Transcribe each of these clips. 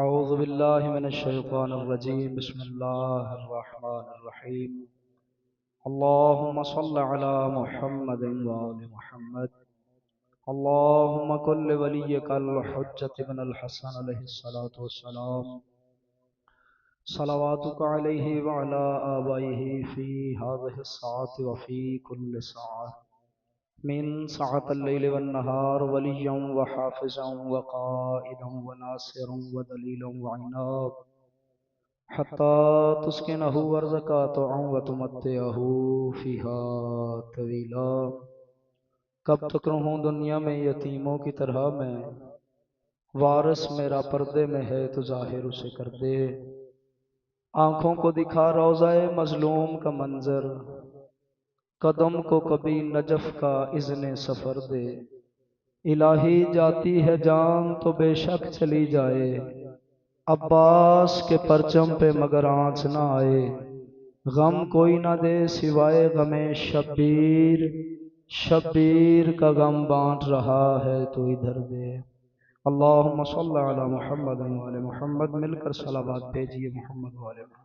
أعوذ بالله من الشيطان الرجيم بسم الله الرحمن الرحيم اللهم صل على محمد وآل محمد اللهم كن لوليك الحجة بن الحسن عليه الصلاة والسلام صلواتك عليه وعلى آبائه في هذه الساعة وفي كل ساعة من ساعة الليل والنهار وليا وحافظا وقائدا وناصرا ودليلا وعناب حتى تسكنه ورزقا طوعا وتمتعه فيها طويلا۔ کب تک رہوں دنیا میں یتیموں کی طرح میں، وارث میرا پردے میں ہے تو ظاہر اسے کر دے۔ آنکھوں کو دکھا روضہ مظلوم کا منظر، قدم کو کبھی نجف کا اذن سفر دے۔ الہی جاتی ہے جان تو بے شک چلی جائے، عباس کے پرچم پہ مگر آنچ نہ آئے۔ غم کوئی نہ دے سوائے غم شبیر، شبیر کا غم بانٹ رہا ہے تو ادھر دے۔ اللہم صلی علی محمد وآل محمد، مل کر صلوات بھیجئے محمد وآل محمد۔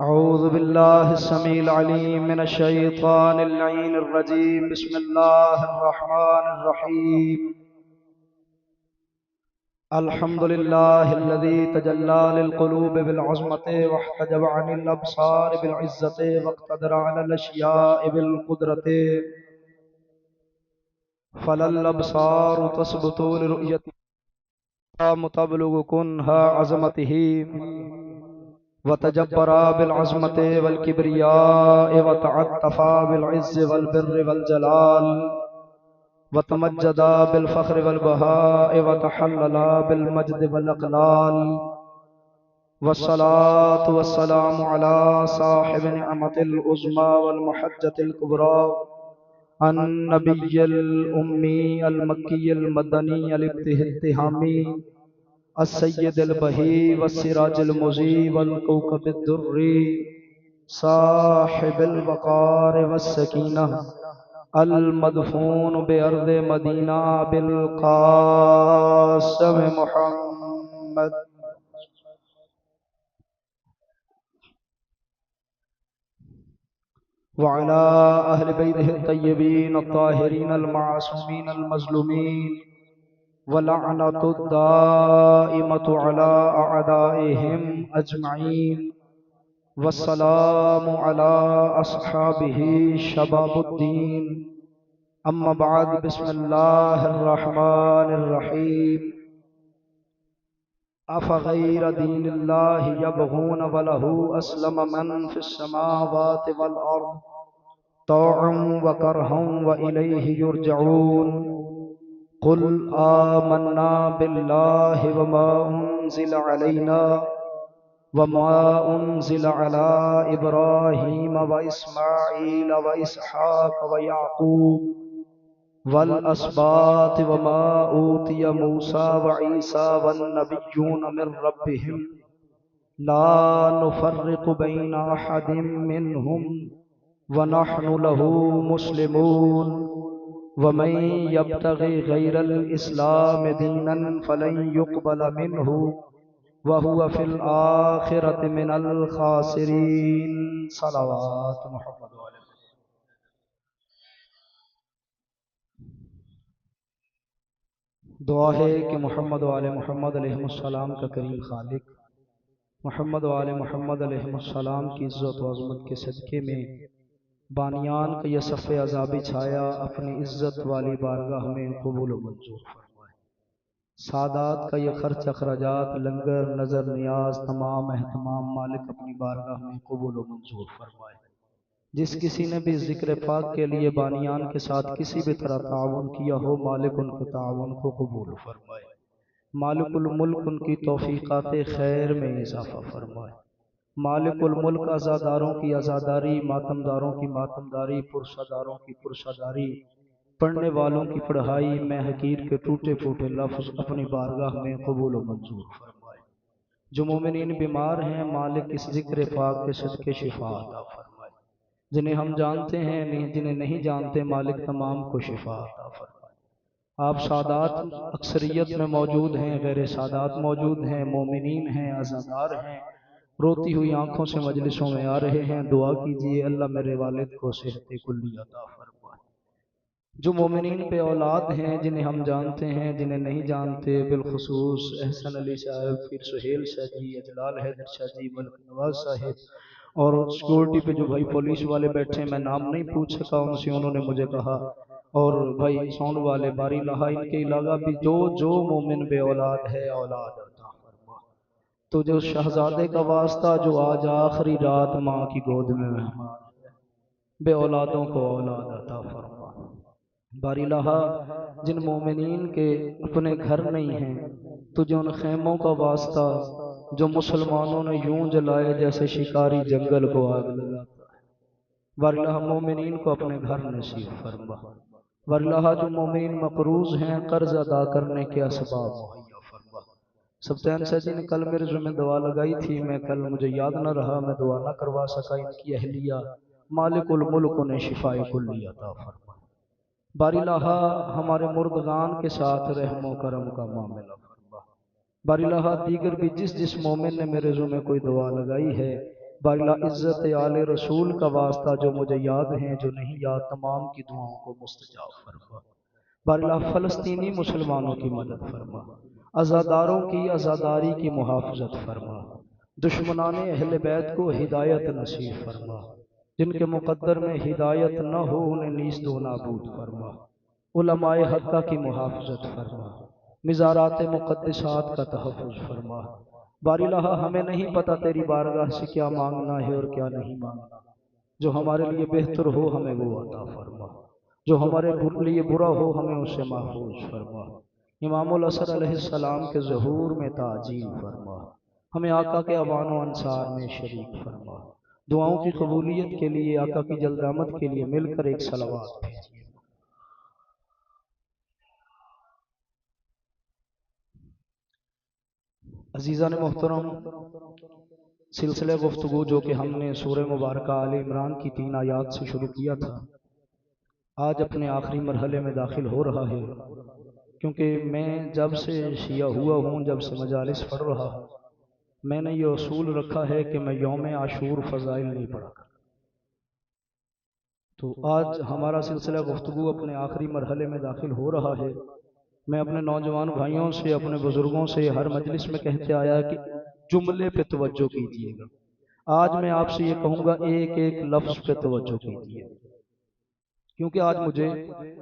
اعوذ باللہ السمیع العلیم من الشیطان اللعین الرجیم بسم اللہ الرحمن الرحیم۔ الحمد للہ الذی تجلی للقلوب بالعظمت واحتجب عن الابصار بالعزت واقتدر علی الاشیاء بالقدرت، فلا الابصار تثبت لرؤیت متبلغ کنہا عظمتہ، وتجبرا بالعظمت والکبریاء وتعطفا بالعز والبر والجلال، وتمجدا بالفخر والبہاء وتحللا بالمجد والاقلال، والصلاة والسلام على صاحب نعمت العظمى والمحجة الكبرى النبی الامی المکی المدنی الابتہامی السید البہی والسراج المضی والکوکب الدری صاحب الوقار والسکینہ المدفون بارض مدینہ بالقاسم محمد وعلى اہل بیتہ الطیبین الطاہرین المعصومین المظلومین، ولعنت الدائمۃ علی اعدائہم اجمعین، والسلام علی اصحابہ شباب الدین۔ اما بعد، بسم اللہ الرحمن الرحیم۔ افغیر دین اللہ یبغون ولہ اسلم من فی السماوات والارض طوعا وکرہا والیہ یرجعون۔ قل آمنا باللہ وما انزل علینا وما انزل على ابراہیم واسماعیل واسحاق ویعقوب والاسباط وما اوتی موسیٰ وعیسیٰ والنبیون من ربهم لا نفرق بین احد منہم ونحن له مسلمون، ومن يبتغ غیر الاسلام دینا فلن يقبل منہ وهو في الآخرة من الخاسرین۔ صلوات محمد علیہ۔ دعا ہے کہ محمد و آل محمد علیہ السلام کا کریم خالق محمد و آل محمد علیہ السلام کی عزت و عظمت کے صدقے میں بانیان کا یہ صف عذابی چھایا اپنی عزت والی بارگاہ میں قبول و منظور فرمائے۔ سادات کا یہ خرچ اخراجات لنگر نظر نیاز تمام اہتمام مالک اپنی بارگاہ میں قبول و منظور فرمائے۔ جس کسی نے بھی ذکر پاک کے لیے بانیان کے ساتھ کسی بھی طرح تعاون کیا ہو، مالک ان کے تعاون کو قبول فرمائے۔ مالک الملک ان کی توفیقات خیر میں اضافہ فرمائے۔ مالک الملک عزاداروں کی عزاداری، ماتمداروں کی ماتمداری، پرساداروں کی پرساداری، پڑھنے والوں کی پڑھائی میں حقیر کے ٹوٹے پھوٹے لفظ اپنی بارگاہ میں قبول و منظور فرمائے۔ جو مومنین بیمار ہیں، مالک اس ذکر پاک کے صدقے شفا عطا فرمائے۔ جنہیں ہم جانتے ہیں جنہیں نہیں جانتے، مالک تمام کو شفا عطا فرمائے۔ آپ سادات اکثریت میں موجود ہیں، غیر سادات موجود ہیں، مومنین ہیں، عزادار ہیں، روتی ہوئی آنکھوں سے مجلسوں میں آ رہے ہیں۔ دعا کیجئے اللہ میرے والد کو صحت کلی عطا فرمائے۔ جو مومنین پہ اولاد ہیں، جنہیں ہم جانتے ہیں، جنہیں نہیں جانتے، بالخصوص احسن علی صاحب، پھر سہیل شاہ جی، اجلال حیدر شاہ جی، ملک نواز صاحب، اور سیکورٹی پہ جو بھائی پولیس والے بیٹھے ہیں، میں نام نہیں پوچھ سکا ان سے، انہوں نے مجھے کہا، اور بھائی ساؤنڈ والے باری لہا، ان کے علاوہ بھی جو مومن بے اولاد ہے، اولاد عطا فرما۔ تو جو شہزادے کا واسطہ جو آج آخری رات ماں کی گود میں مہمان ہے، بے اولادوں کو اولاد عطا فرما۔ باری لہا جن مومنین کے اپنے گھر نہیں ہیں، تو جو ان خیموں کا واسطہ جو مسلمانوں نے یوں جلائے جیسے شکاری جنگل کو آگ لگاتا ہے، باری لہا مومنین کو اپنے گھر نصیب فرما۔ باری لہا جو مومنین مقروض ہیں، قرض ادا کرنے کے اسباب مہیا فرما۔ سبتین سے جن کل میرے ذمہ دعا لگائی تھی، میں کل مجھے یاد نہ رہا، میں دعا نہ کروا سکا، ان کی اہلیہ مالک الملک نے شفائے کلی عطا فرما۔ باری لہا ہمارے مردگان کے ساتھ رحم و کرم کا معاملہ فرما۔ باری لہا دیگر بھی جس مومن نے میرے ذمہ کوئی دعا لگائی ہے، باری لہا عزت آل رسول کا واسطہ جو مجھے یاد ہیں، جو نہیں یاد، تمام کی دعاؤں کو مستجاب فرما۔ باری لہا فلسطینی مسلمانوں کی مدد فرما، عزاداروں کی عزاداری کی محافظت فرما، دشمنان اہل بیت کو ہدایت نصیب فرما، جن کے مقدر میں ہدایت نہ ہو انہیں نیست و نابود فرما، علماء حقہ کی محافظت فرما، مزارات مقدسات کا تحفظ فرما۔ باری لہا ہمیں نہیں پتہ تیری بارگاہ سے کیا مانگنا ہے اور کیا نہیں مانگنا، جو ہمارے لیے بہتر ہو ہمیں وہ عطا فرما، جو ہمارے لیے برا ہو ہمیں اسے محفوظ فرما۔ امام العصر علیہ السلام کے ظہور میں تعجیل فرما، ہمیں آقا کے اوان و انصار میں شریک فرما۔ دعاؤں کی قبولیت کے لیے، آقا کی جلد آمد کے لیے مل کر ایک صلوات بھیجیے۔ عزیزان محترم، سلسلہ گفتگو جو کہ ہم نے سورہ مبارکہ آل عمران کی 3 آیات سے شروع کیا تھا، آج اپنے آخری مرحلے میں داخل ہو رہا ہے، کیونکہ میں جب سے شیعہ ہوا ہوں، جب سے مجالس پڑھ رہا ہوں، میں نے یہ اصول رکھا ہے کہ میں یوم عاشور فضائل نہیں پڑھا کرتا۔ تو آج ہمارا سلسلہ گفتگو اپنے آخری مرحلے میں داخل ہو رہا ہے۔ میں اپنے نوجوان بھائیوں سے، اپنے بزرگوں سے ہر مجلس میں کہتے آیا کہ جملے پہ توجہ کیجیے گا۔ آج میں آپ سے یہ کہوں گا ایک ایک لفظ پہ توجہ کیجیے، کیونکہ آج مجھے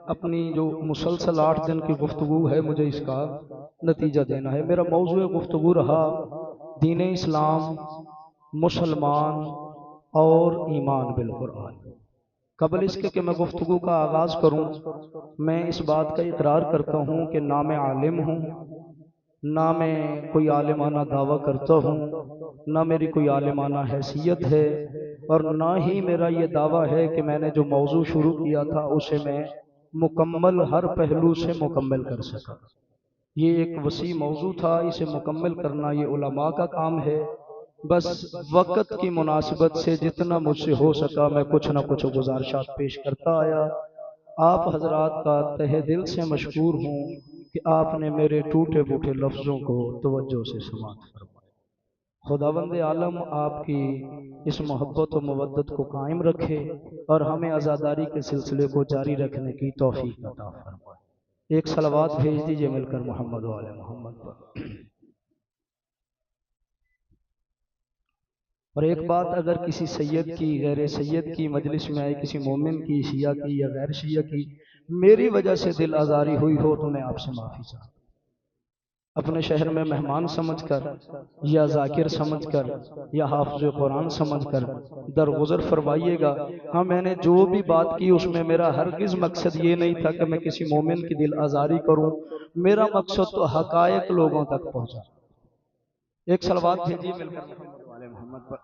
اپنی جو مسلسل 8 دن کی گفتگو ہے، مجھے اس کا نتیجہ دینا ہے۔ میرا موضوع گفتگو رہا دین اسلام، مسلمان اور ایمان بالقرآن۔ قبل اس کے کہ میں گفتگو کا آغاز کروں، میں اس بات کا اقرار کرتا ہوں کہ نہ میں عالم ہوں، نہ میں کوئی عالمانہ دعویٰ کرتا ہوں، نہ میری کوئی عالمانہ حیثیت ہے، اور نہ ہی میرا یہ دعویٰ ہے کہ میں نے جو موضوع شروع کیا تھا اسے میں مکمل ہر پہلو سے مکمل کر سکا۔ یہ ایک وسیع موضوع تھا، اسے مکمل کرنا یہ علماء کا کام ہے۔ بس وقت کی مناسبت سے جتنا مجھ سے ہو سکا میں کچھ نہ کچھ گزارشات پیش کرتا آیا۔ آپ حضرات کا تہ دل سے مشکور ہوں کہ آپ نے میرے ٹوٹے پھوٹے لفظوں کو توجہ سے سماعت فرمایا۔ خداوند عالم آپ کی اس محبت و مودت کو قائم رکھے اور ہمیں عزاداری کے سلسلے کو جاری رکھنے کی توفیق عطا فرمائے۔ ایک صلوات بھیج دیجئے مل کر محمد و آل محمد پر۔ اور ایک بات، اگر کسی سید کی، غیر سید کی مجلس میں آئی، کسی مومن کی، شیعہ کی یا غیر شیعہ کی، میری وجہ سے دل آزاری ہوئی ہو تو میں آپ سے معافی چاہتا ہوں۔ اپنے شہر میں مہمان سمجھ کر یا ذاکر سمجھ کر یا حافظ قرآن سمجھ کر درگزر فرمائیے گا۔ ہاں، میں نے جو بھی بات کی اس میں میرا ہرگز مقصد یہ نہیں تھا کہ میں کسی مومن کی دل آزاری کروں، میرا مقصد تو حقائق لوگوں تک پہنچا۔ ایک صلوات بھیجیے مل کر محمد والے محمد پر۔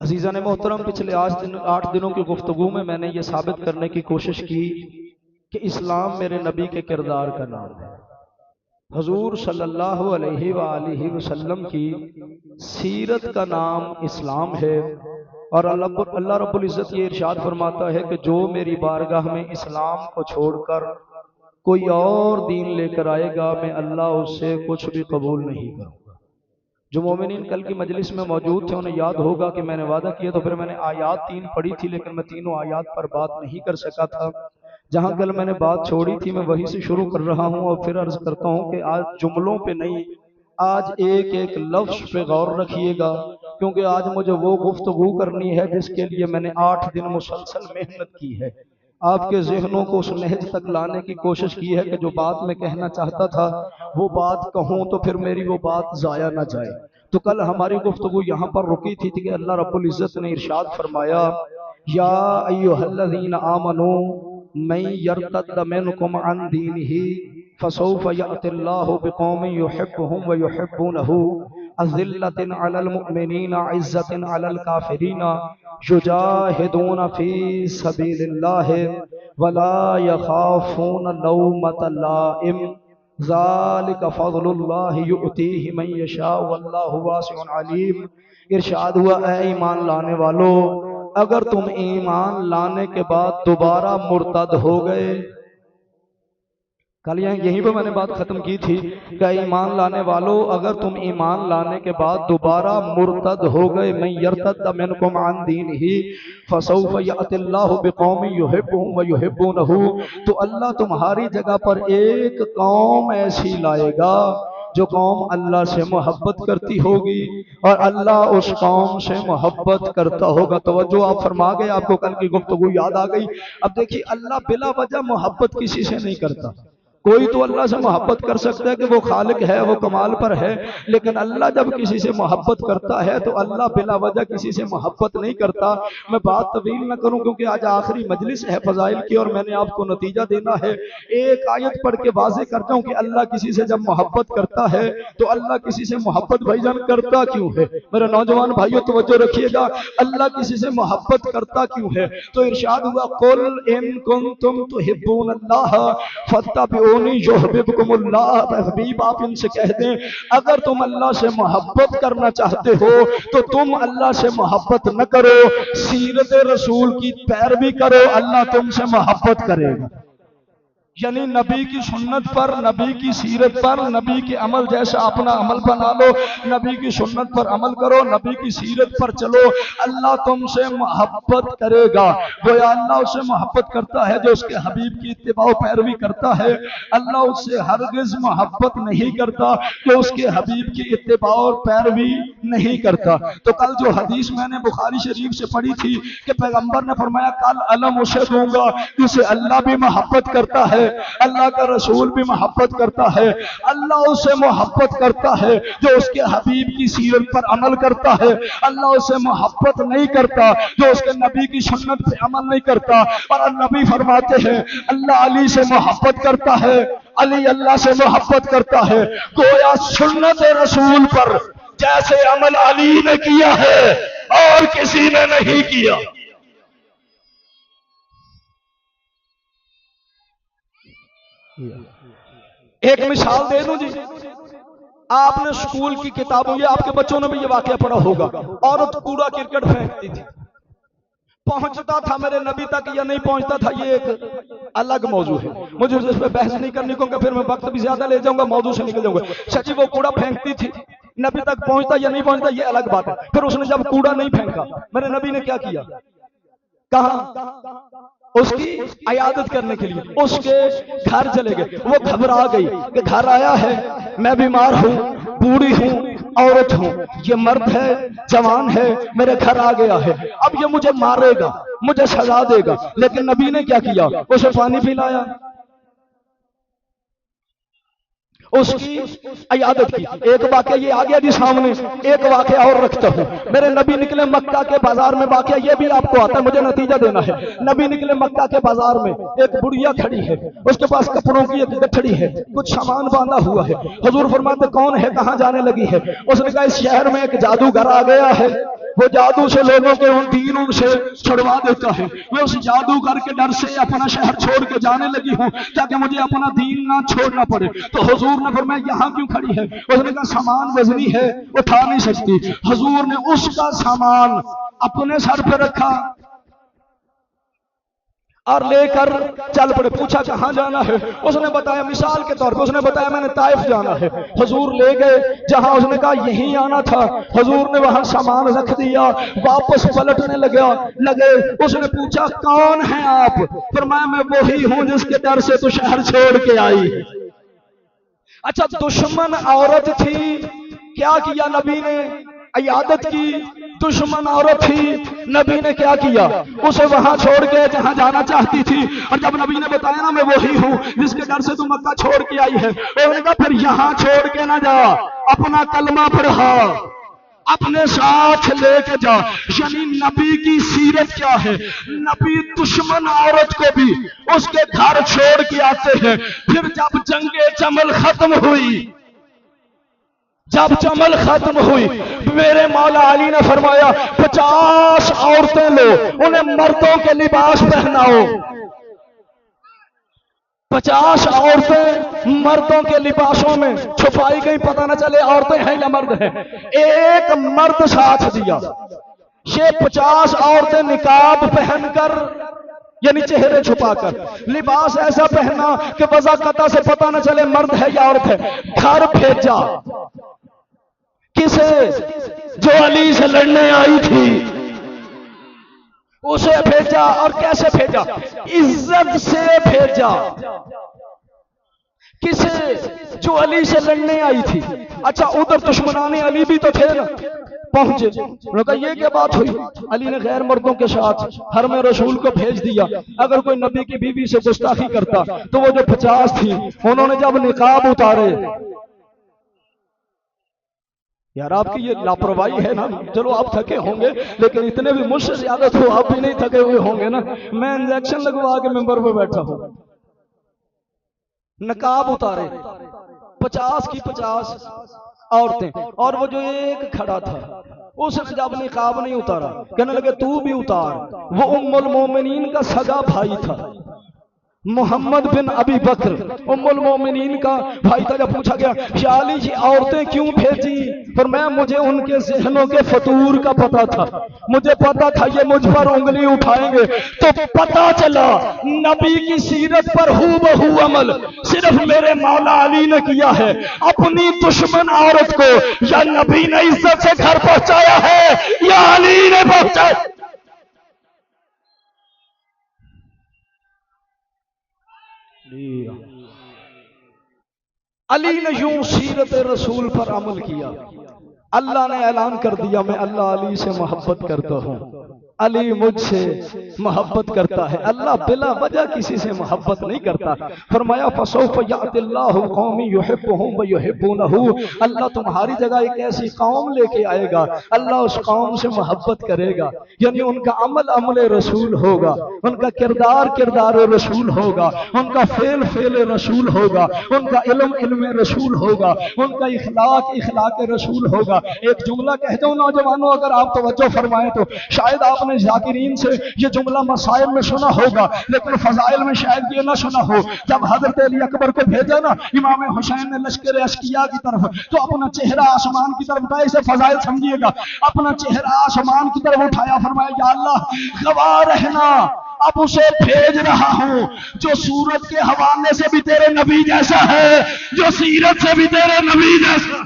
عزیزان محترم، پچھلے 8 دنوں کی گفتگو میں نے یہ ثابت کرنے کی کوشش کی کہ اسلام میرے نبی کے کردار کا نام ہے۔ حضور صلی اللہ علیہ وآلہ وسلم کی سیرت کا نام اسلام ہے، اور اللہ رب العزت یہ ارشاد فرماتا ہے کہ جو میری بارگاہ میں اسلام کو چھوڑ کر کوئی اور دین لے کر آئے گا میں اللہ اس سے کچھ بھی قبول نہیں کروں گا۔ جو مومنین کل کی مجلس میں موجود تھے انہیں یاد ہوگا کہ میں نے وعدہ کیا تو پھر میں نے آیات 3 پڑھی تھی، لیکن میں تینوں آیات پر بات نہیں کر سکا تھا۔ جہاں کل میں نے بات چھوڑی تھی میں وہی سے شروع کر رہا ہوں، اور پھر عرض کرتا ہوں کہ آج جملوں پہ نہیں، آج ایک ایک لفظ پہ غور رکھیے گا، کیونکہ آج مجھے وہ گفتگو کرنی ہے جس کے لیے میں نے 8 دن مسلسل محنت کی ہے۔ آپ کے ذہنوں کو اس نہج تک لانے کی کوشش کی ہے کہ جو بات میں کہنا چاہتا تھا وہ بات کہوں تو پھر میری وہ بات ضائع نہ جائے۔ تو کل ہماری گفتگو یہاں پر رکی تھی کہ اللہ رب العزت نے ارشاد فرمایا یا ایھا الذین آمنوا من یرتد منکم عن دینہ فسوف یأتی اللہ بقوم یحبهم ویحبونہ اذلۃ علی المؤمنین عزۃ علی الکافرین یجاہدون فی سبیل اللہ ولا یخافون لومۃ لائم ذالک فضل اللہ یؤتیہ من یشاء واللہ واسع علیم۔ ارشاد ہوا اے ایمان لانے والو، اگر تم ایمان لانے کے بعد دوبارہ مرتد ہو گئے، کل یہیں پہ میں نے بات ختم کی تھی کہ ایمان لانے والو اگر تم ایمان لانے کے بعد دوبارہ مرتد ہو گئے، من یرتد منکم عن دینہ فسوف یأتی اللہ بقوم یحبهم ویحبونہ، تو اللہ تمہاری جگہ پر ایک قوم ایسی لائے گا جو قوم اللہ سے محبت کرتی ہوگی اور اللہ اس قوم سے محبت کرتا ہوگا۔ توجہ آپ فرما گئے، آپ کو کل کی گفتگو یاد آ گئی۔ اب دیکھیے اللہ بلا وجہ محبت کسی سے نہیں کرتا۔ کوئی تو اللہ سے محبت کر سکتا ہے کہ وہ خالق ہے، وہ کمال پر ہے، لیکن اللہ جب کسی سے محبت کرتا ہے تو اللہ بلا وجہ کسی سے محبت نہیں کرتا۔ میں بات طویل نہ کروں کیونکہ آج آخری مجلس ہے فضائل کی اور میں نے آپ کو نتیجہ دینا ہے۔ ایک آیت پڑھ کے واضح کرتا ہوں کہ اللہ کسی سے جب محبت کرتا ہے تو اللہ کسی سے محبت بھائی جان کرتا کیوں ہے؟ میرے نوجوان بھائیوں توجہ رکھیے گا، اللہ کسی سے محبت کرتا کیوں ہے؟ تو ارشاد ہوا قل ان کنتم تحبون اللہ فاتبعونی یحببکم اللہ۔ حبیب آپ ان سے کہہ دیں اگر تم اللہ سے محبت کرنا چاہتے ہو تو تم اللہ سے محبت نہ کرو، سیرت رسول کی پیروی کرو، اللہ تم سے محبت کرے گا۔ یعنی نبی کی سنت پر، نبی کی سیرت پر، نبی کے عمل جیسا اپنا عمل بنا لو، نبی کی سنت پر عمل کرو، نبی کی سیرت پر چلو، اللہ تم سے محبت کرے گا۔ گویا اللہ اس سے محبت کرتا ہے جو اس کے حبیب کی اتباع و پیروی کرتا ہے، اللہ اس سے ہرگز محبت نہیں کرتا جو اس کے حبیب کی اتباع اور پیروی نہیں کرتا۔ تو کل جو حدیث میں نے بخاری شریف سے پڑھی تھی کہ پیغمبر نے فرمایا کل علم اسے دوں گا جسے اللہ بھی محبت کرتا ہے، اللہ کا رسول بھی محبت کرتا ہے، اللہ اس سے محبت کرتا ہے جو اس کے حبیب کی سیرت پر عمل کرتا ہے، اللہ اس سے محبت نہیں کرتا جو اس کے نبی کی سنت پہ عمل نہیں کرتا۔ اور نبی فرماتے ہیں اللہ علی سے محبت کرتا ہے، علی اللہ سے محبت کرتا ہے۔ گویا سنت رسول پر جیسے عمل علی نے کیا ہے اور کسی نے نہیں کیا۔ ایک مثال دے دوں جی، آپ نے اسکول کی کتابوں، یہ آپ کے بچوں نے بھی یہ واقعہ پڑھا ہوگا، عورت کوڑا کرکٹ پھینکتی تھی، پہنچتا تھا میرے نبی تک یا نہیں پہنچتا تھا یہ ایک الگ موضوع ہے، مجھے اس پہ بحث نہیں کرنی کیونکہ پھر میں وقت بھی زیادہ لے جاؤں گا، موضوع سے نکل جاؤں گا۔ سچی وہ کوڑا پھینکتی تھی، نبی تک پہنچتا یا نہیں پہنچتا یہ الگ بات ہے۔ پھر اس نے جب کوڑا نہیں پھینکا میرے نبی نے کیا کیا؟ کہاں؟ اس کی عیادت کرنے کے لیے اس کے گھر چلے گئے۔ وہ گھبرا گئی کہ گھر آیا ہے، میں بیمار ہوں، بوڑھی ہوں، عورت ہوں، یہ مرد ہے، جوان ہے، میرے گھر آ گیا ہے، اب یہ مجھے مارے گا، مجھے سزا دے گا۔ لیکن نبی نے کیا کیا؟ اسے پانی پلایا، اس کی عیادت کی۔ ایک واقعہ یہ آ گیا جی سامنے، ایک واقعہ اور رکھتا ہوں۔ میرے نبی نکلے مکہ کے بازار میں، واقعہ یہ بھی آپ کو آتا ہے، مجھے نتیجہ دینا ہے۔ نبی نکلے مکہ کے بازار میں، ایک بڑھیا کھڑی ہے، اس کے پاس کپڑوں کی ایک گٹھڑی ہے، کچھ سامان باندھا ہوا ہے۔ حضور فرماتے کون ہے، کہاں جانے لگی ہے؟ اس نے کہا اس شہر میں ایک جادوگر آ گیا ہے، وہ جادو سے لوگوں کے ان دینوں سے چھڑوا دیتا ہے، میں اس جادوگر کے ڈر سے اپنا شہر چھوڑ کے جانے لگی ہوں تاکہ مجھے اپنا دین نہ چھوڑنا پڑے۔ تو حضور نے فرمایا یہاں کیوں کھڑی ہے؟ اس نے کہا سامان وزنی ہے، اٹھا نہیں سکتی۔ حضور نے اس کا سامان اپنے سر پہ رکھا اور لے کر چل پڑے. پوچھا کہاں جانا ہے؟ اس نے بتایا، مثال کے طور پہ اس نے بتایا میں نے طائف جانا ہے. حضور لے گئے جہاں اس نے کہا یہیں آنا تھا. حضور نے وہاں سامان رکھ دیا، واپس پلٹنے لگے. اس نے پوچھا کون ہیں آپ؟ فرمایا میں وہی ہوں جس کے ڈر سے تو شہر چھوڑ کے آئی. اچھا دشمن عورت تھی، کیا کیا نبی نے؟ عیادت کی. دشمن عورت تھی، نبی نے کیا کیا؟ اسے وہاں چھوڑ کے جہاں جانا چاہتی تھی. اور جب نبی نے بتایا نا میں وہی ہوں جس کے ڈر سے تو مکہ چھوڑ کے آئی ہے، انہوں نے کہا پھر یہاں چھوڑ کے نہ جا، اپنا کلمہ پڑھا، اپنے ساتھ لے کے جا. یعنی نبی کی سیرت کیا ہے؟ نبی دشمن عورت کو بھی اس کے گھر چھوڑ کے آتے ہیں. پھر جب جنگ جمل ختم ہوئی، میرے مولا علی نے فرمایا 50 عورتیں لو، انہیں مردوں کے لباس پہناؤ. 50 عورتیں مردوں کے لباسوں میں چھپائی گئی، پتہ نہ چلے عورتیں ہیں یا مرد ہیں. ایک مرد ساتھ دیا. یہ 50 عورتیں نقاب پہن کر، یعنی چہرے چھپا کر، لباس ایسا پہنا کہ وضاقتہ سے پتہ نہ چلے مرد ہے یا عورت ہے. گھر بھیجا کسے؟ جو علی سے لڑنے آئی تھی اسے بھیجا. اور کیسے بھیجا؟ عزت سے بھیجا. کسے؟ جو علی سے لڑنے آئی تھی. اچھا ادھر دشمنان علی بھی تو تھے نا، پہنچے. انہوں نے کہا یہ کیا بات ہوئی؟ علی نے غیر مردوں کے ساتھ حرم رسول کو بھیج دیا. اگر کوئی نبی کی بیوی سے گستاخی کرتا تو وہ جو 50 تھی انہوں نے جب نقاب اتارے، یار آپ کی یہ لاپرواہی ہے نا. چلو آپ تھکے ہوں گے لیکن اتنے بھی مجھ سے زیادہ تو آپ بھی نہیں تھکے ہوئے ہوں گے نا. میں انجیکشن لگوا کے ممبر پہ بیٹھا ہوں. نقاب اتارے 50 کی 50 عورتیں، اور وہ جو ایک کھڑا تھا اس نے جب نقاب نہیں اتارا کہنے لگے تو بھی اتار. وہ ام المومنین کا سگا بھائی تھا، محمد بن ابی بکر ام المومنین کا بھائی تھا. جب پوچھا گیا یا علی جی عورتیں کیوں بھیجی؟ فرمایا مجھے ان کے ذہنوں کے فطور کا پتا تھا، مجھے پتا تھا یہ مجھ پر انگلی اٹھائیں گے. تو پتا چلا نبی کی سیرت پر ہو بہو عمل صرف میرے مولا علی نے کیا ہے. اپنی دشمن عورت کو یا نبی نے عزت سے گھر پہنچایا ہے یا علی نے پہنچایا. علی نے یوں سیرت رسول پر عمل کیا. اللہ نے اعلان کر دیا میں اللہ علی سے محبت کرتا ہوں، علی مجھ سے محبت کرتا ہے. اللہ بلا وجہ کسی سے محبت نہیں کرتا. فرمایا فسوف یأت اللہ قوم یحبهم ویحبونہ، اللہ تمہاری جگہ ایک ایسی قوم لے کے آئے گا، اللہ اس قوم سے محبت کرے گا. یعنی ان کا عمل عمل رسول ہوگا، ان کا کردار کردار رسول ہوگا، ان کا فعل فعل رسول ہوگا، ان کا علم علم رسول ہوگا، ان کا اخلاق اخلاق رسول ہوگا. ایک جملہ کہہ دو نوجوانوں اگر آپ توجہ فرمائیں تو، شاید آپ نے ذاکرین سے یہ جملہ مسائل میں سنا ہوگا لیکن فضائل میں شاید یہ نہ سنا ہو. جب حضرت علی اکبر کو بھیجا نا امام حسین نے لشکر اشقیاء کی طرف، تو اپنا چہرہ آسمان کی طرف اٹھایا. اسے فضائل سمجھیے گا. اپنا چہرہ آسمان کی طرف اٹھایا، فرمایا یا اللہ گواہ رہنا اب اسے بھیج رہا ہوں جو سورت کے حوالے سے بھی تیرے نبی جیسا ہے، جو سیرت سے بھی تیرے نبی جیسا.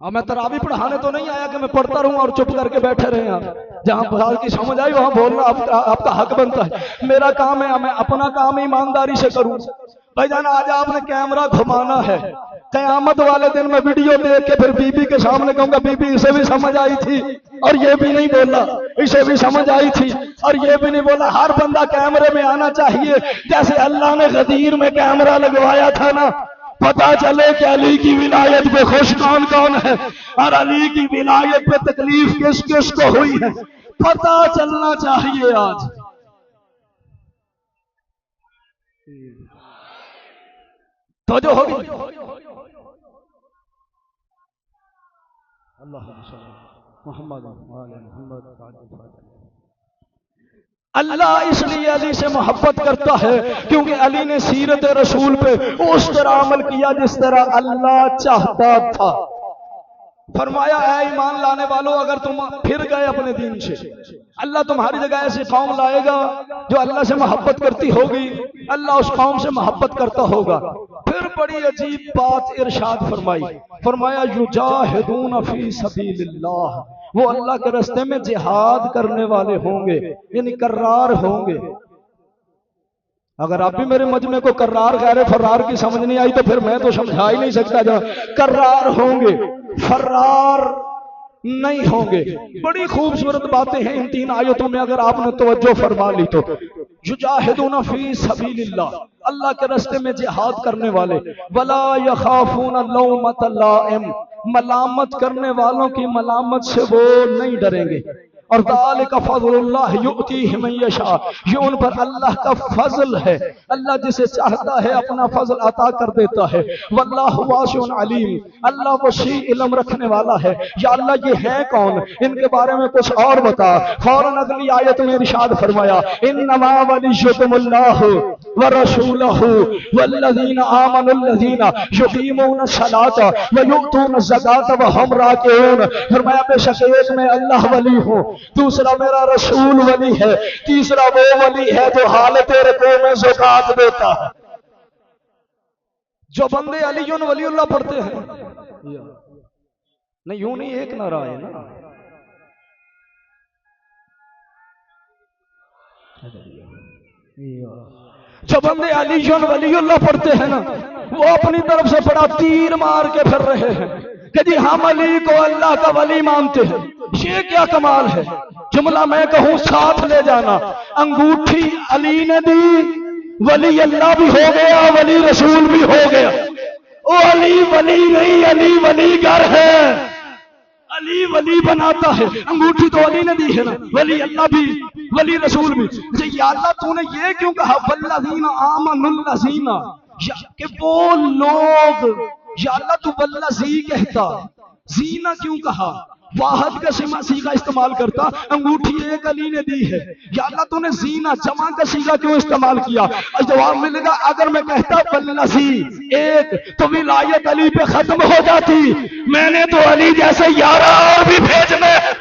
میں تراویح پڑھانے تو نہیں آیا کہ میں پڑھتا رہوں اور چپ کر کے بیٹھے رہے. آپ جہاں بات کی سمجھ آئی وہاں بولنا آپ کا حق بنتا ہے. میرا کام ہے میں اپنا کام ایمانداری سے کروں. بھائی جان آج آپ نے کیمرہ گھمانا ہے، قیامت والے دن میں ویڈیو دیکھ کے پھر بی بی کے سامنے کہوں گا بی بی اسے بھی سمجھ آئی تھی اور یہ بھی نہیں بولا، اسے بھی سمجھ آئی تھی اور یہ بھی نہیں بولا. ہر بندہ کیمرے میں آنا چاہیے جیسے اللہ نے غدیر میں کیمرہ لگوایا تھا نا، پتا چلے کہ علی کی ولایت پہ خوش کون کون ہے اور علی کی ولایت پہ تکلیف کس کس کو ہوئی ہے، پتا چلنا چاہیے. آج تو جو ہوگی اللہ اس لیے علی سے محبت کرتا ہے کیونکہ علی نے سیرت رسول پہ اس طرح عمل کیا جس طرح اللہ چاہتا تھا۔ فرمایا اے ایمان لانے والوں، اگر تم پھر گئے اپنے دین سے، اللہ تمہاری جگہ ایسی قوم لائے گا جو اللہ سے محبت کرتی ہوگی، اللہ اس قوم سے محبت کرتا ہوگا۔ پھر بڑی عجیب بات ارشاد فرمائی، فرمایا یجاہدون فی سبیل اللہ، وہ اللہ کے راستے میں جہاد کرنے والے ہوں گے، یعنی کرار ہوں گے۔ اگر آپ بھی میرے مجمع کو کرار غیر فرار کی سمجھ نہیں آئی تو پھر میں تو سمجھا ہی نہیں سکتا۔ جو کرار ہوں گے، فرار نہیں ہوں گے۔ بڑی خوبصورت باتیں ہیں ان تین آیتوں میں، اگر آپ نے توجہ فرما لی تو۔ یجاہدون فی سبیل اللہ، اللہ کے راستے میں جہاد کرنے والے، ولا یخافون لومۃ لائم، ملامت کرنے والوں کی ملامت سے وہ نہیں ڈریں گے۔ اور ذالک فضل اللہ یؤتیہ من یشاء، یہ ان پر اللہ کا فضل ہے، اللہ جسے چاہتا ہے اپنا فضل عطا کر دیتا ہے۔ واللہ واسع علیم، اللہ وسیع علم رکھنے والا ہے۔ یا اللہ یہ ہے کون، ان کے بارے میں کچھ اور بتا۔ فوراً اگلی آیت میں ارشاد فرمایا انما ولیکم اللہ ورسولہ والذین آمنوا الذین یقیمون الصلاۃ ویؤتون الزکاۃ وہم راکعون، فرمایا بے شک ایک میں اللہ ولی ہوں، دوسرا میرا رسول ولی ہے، تیسرا وہ ولی ہے جو حالت رکوع میں زکات دیتا ہے۔ جو بندے علی ولی اللہ پڑھتے ہیں، نہیں یوں نہیں، ایک نعرہ ہے نا، جو بندے علی ولی اللہ پڑھتے ہیں نا، وہ اپنی طرف سے بڑا تیر مار کے پھر رہے ہیں کہ جی ہم علی کو اللہ کا ولی مانتے ہیں۔ یہ کیا کمال ہے، جملہ میں کہوں ساتھ لے جانا۔ انگوٹھی علی نے دی، ولی اللہ بھی ہو گیا، ولی رسول بھی ہو گیا۔ او علی ولی نہیں، علی ولی گر ہے، علی ولی بناتا ہے۔ انگوٹھی تو علی نے دی ہے نا، ولی اللہ بھی، ولی رسول بھی۔ یا اللہ تو نے یہ کیوں کہا والذین آمنوا الذین، کہ وہ لوگ، یا اللہ تو والذی کہتا، زینہ کیوں کہا، واحد کا صیغہ استعمال کرتا، انگوٹھی ایک علی نے دی ہے، یا اللہ تو نے زینہ جمع کا صیغہ کیوں استعمال کیا؟ جواب ملے گا اگر میں کہتا والذی ایک تو ولایت علی پہ ختم ہو جاتی، میں نے تو علی جیسے 11 اور بھی بھیجنے ہیں۔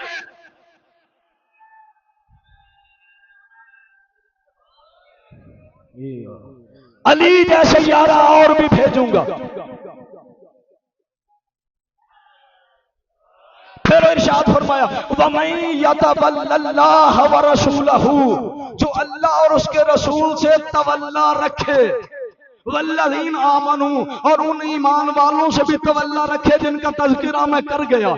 علی جیسے 11 اور بھی بھیجوں گا۔ پھر ارشاد فرمایا وَمَن يَتَوَلَّ اللَّهَ وَرَسُولَهُ، جو اللہ اور اس کے رسول سے تولا رکھے، والذین آمنوا، اور ان ایمان والوں سے بھی تولا رکھے جن کا تذکرہ میں کر گیا،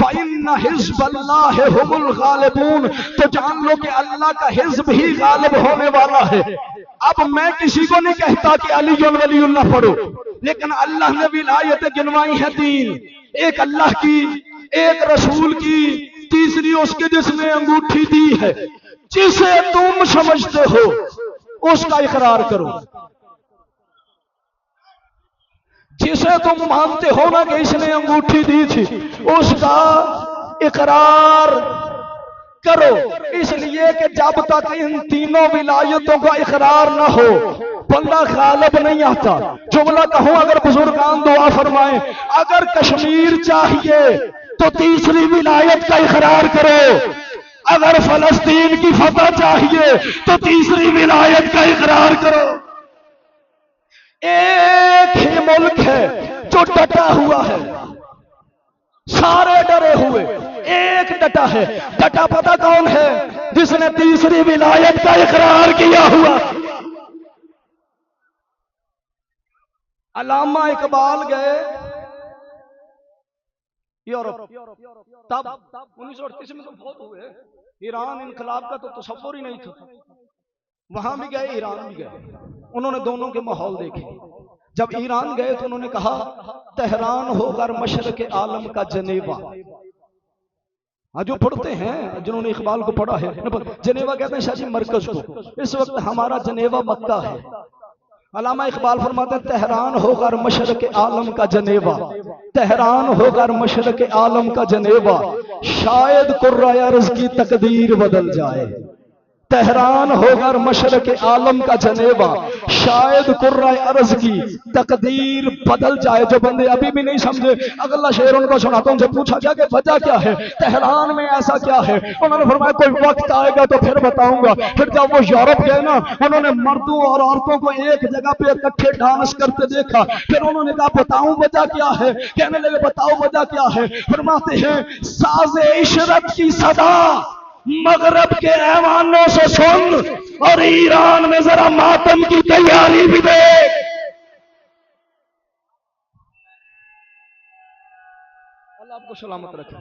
فَإِنَّ حِزْبَ اللَّهِ هُمُ الْغَالِبُونَ، تو جان لو کہ اللہ کا حزب ہی غالب ہونے والا ہے۔ اب میں کسی کو نہیں کہتا کہ علی ولی اللہ پڑھو، لیکن اللہ نے ولایت گنوائی ہے تین، ایک اللہ کی، ایک رسول کی، تیسری اس کے جس نے انگوٹھی دی ہے۔ جسے تم سمجھتے ہو اس کا اقرار کرو، جسے تم مانتے ہو نا کہ اس نے انگوٹھی دی تھی، اس کا اقرار کرو۔ اس لیے کہ جب تک ان تینوں ولایتوں کا اقرار نہ ہو بندہ غالب نہیں آتا۔ جملہ کہوں اگر بزرگان دعا فرمائیں، اگر کشمیر چاہیے تو تیسری ولایت کا اقرار کرو، اگر فلسطین کی فتح چاہیے تو تیسری ولایت کا اقرار کرو۔ ایک ہی ملک ہے جو ڈٹا ہوا ہے، سارے ڈرے ہوئے، ایک ڈٹا ہے۔ ڈٹا پتہ کون ہے؟ جس نے تیسری ولایت کا اقرار کیا ہوا۔ علامہ اقبال گئے یورپ، تب 1938 میں تو بہت ہوئے، ایران انقلاب کا تو تصور ہی نہیں تھا۔ وہاں بھی گئے، ایران بھی گئے، انہوں نے دونوں کے ماحول دیکھے۔ جب ایران گئے تو انہوں نے کہا تہران ہو کر مشرق عالم کا جنیوا۔ جو پڑھتے ہیں، جنہوں نے اقبال کو پڑھا ہے، جنیوا کہتے ہیں شاہ جی مرکز کو، اس وقت ہمارا جنیوا مکہ ہے، علامہ اقبال فرماتے ہیں تہران ہوگا مشرق عالم کا جنیبہ، تہران ہوگا مشرق عالم کا جنیبہ، شاید قرۂ ارض کی تقدیر بدل جائے۔ تہران ہوگا مشرق عالم کا جنیبہ، شاید قرۂ ارض کی تقدیر بدل جائے۔ جو بندے ابھی بھی نہیں سمجھے اگلا شعر ان کو سناتا ہوں۔ ان سے پوچھا گیا کہ وجہ کیا ہے، تہران میں ایسا کیا ہے؟ انہوں نے فرمایا کوئی وقت آئے گا تو پھر بتاؤں گا۔ پھر جب وہ یورپ گئے نا، انہوں نے مردوں اور عورتوں کو ایک جگہ پہ اکٹھے ڈانس کرتے دیکھا۔ پھر انہوں نے کہا بتاؤں وجہ کیا ہے؟ کہنے لگے بتاؤ وجہ کیا ہے؟ فرماتے ہیں ساز عشرت کی صدا مغرب کے ایوانوں سے سن، اور ایران میں ذرا ماتم کی تیاری بھی دیکھ۔ اللہ آپ کو سلامت رکھے۔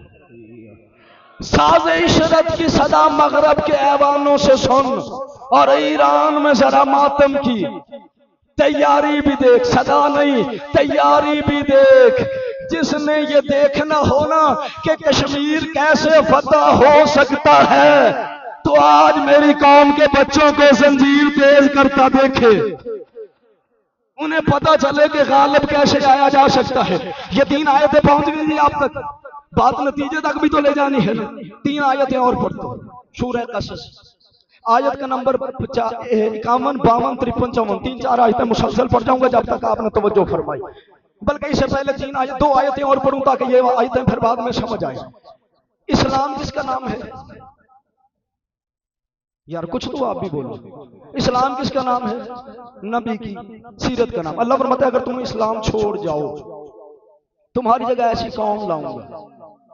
ساز عشرت کی صدا مغرب کے ایوانوں سے سن، اور ایران میں ذرا ماتم کی تیاری بھی دیکھ۔ صدا نہیں، تیاری بھی دیکھ۔ جس نے یہ دیکھنا ہونا کہ کشمیر کیسے فتح ہو سکتا ہے، تو آج میری قوم کے بچوں کو زنجیر تیز کرتا دیکھے، انہیں پتا چلے کہ غالب کیسے آیا جا سکتا ہے۔ یہ 3 آیتیں پہنچ گئی آپ تک، بات نتیجے تک بھی تو لے جانی ہے نا۔ 3 آیتیں اور پڑھتا ہوں۔ سورہ قصص آیت کا نمبر 51، 52، 53، 54، 3-4 آیتیں مسلسل پڑھ جاؤں گا جب تک آپ نے توجہ فرمائی۔ بلکہ اس سے پہلے 2 آیتیں اور پڑھوں تاکہ یہ آیتیں پھر بعد میں سمجھ آئیں۔ اسلام کس کا نام ہے؟ یار کچھ تو آپ بھی بولو۔ اسلام کس کا نام ہے؟ نبی کی سیرت کا نام۔ اللہ فرماتا ہے اگر تم اسلام چھوڑ جاؤ، تمہاری جگہ ایسی قوم لاؤں گا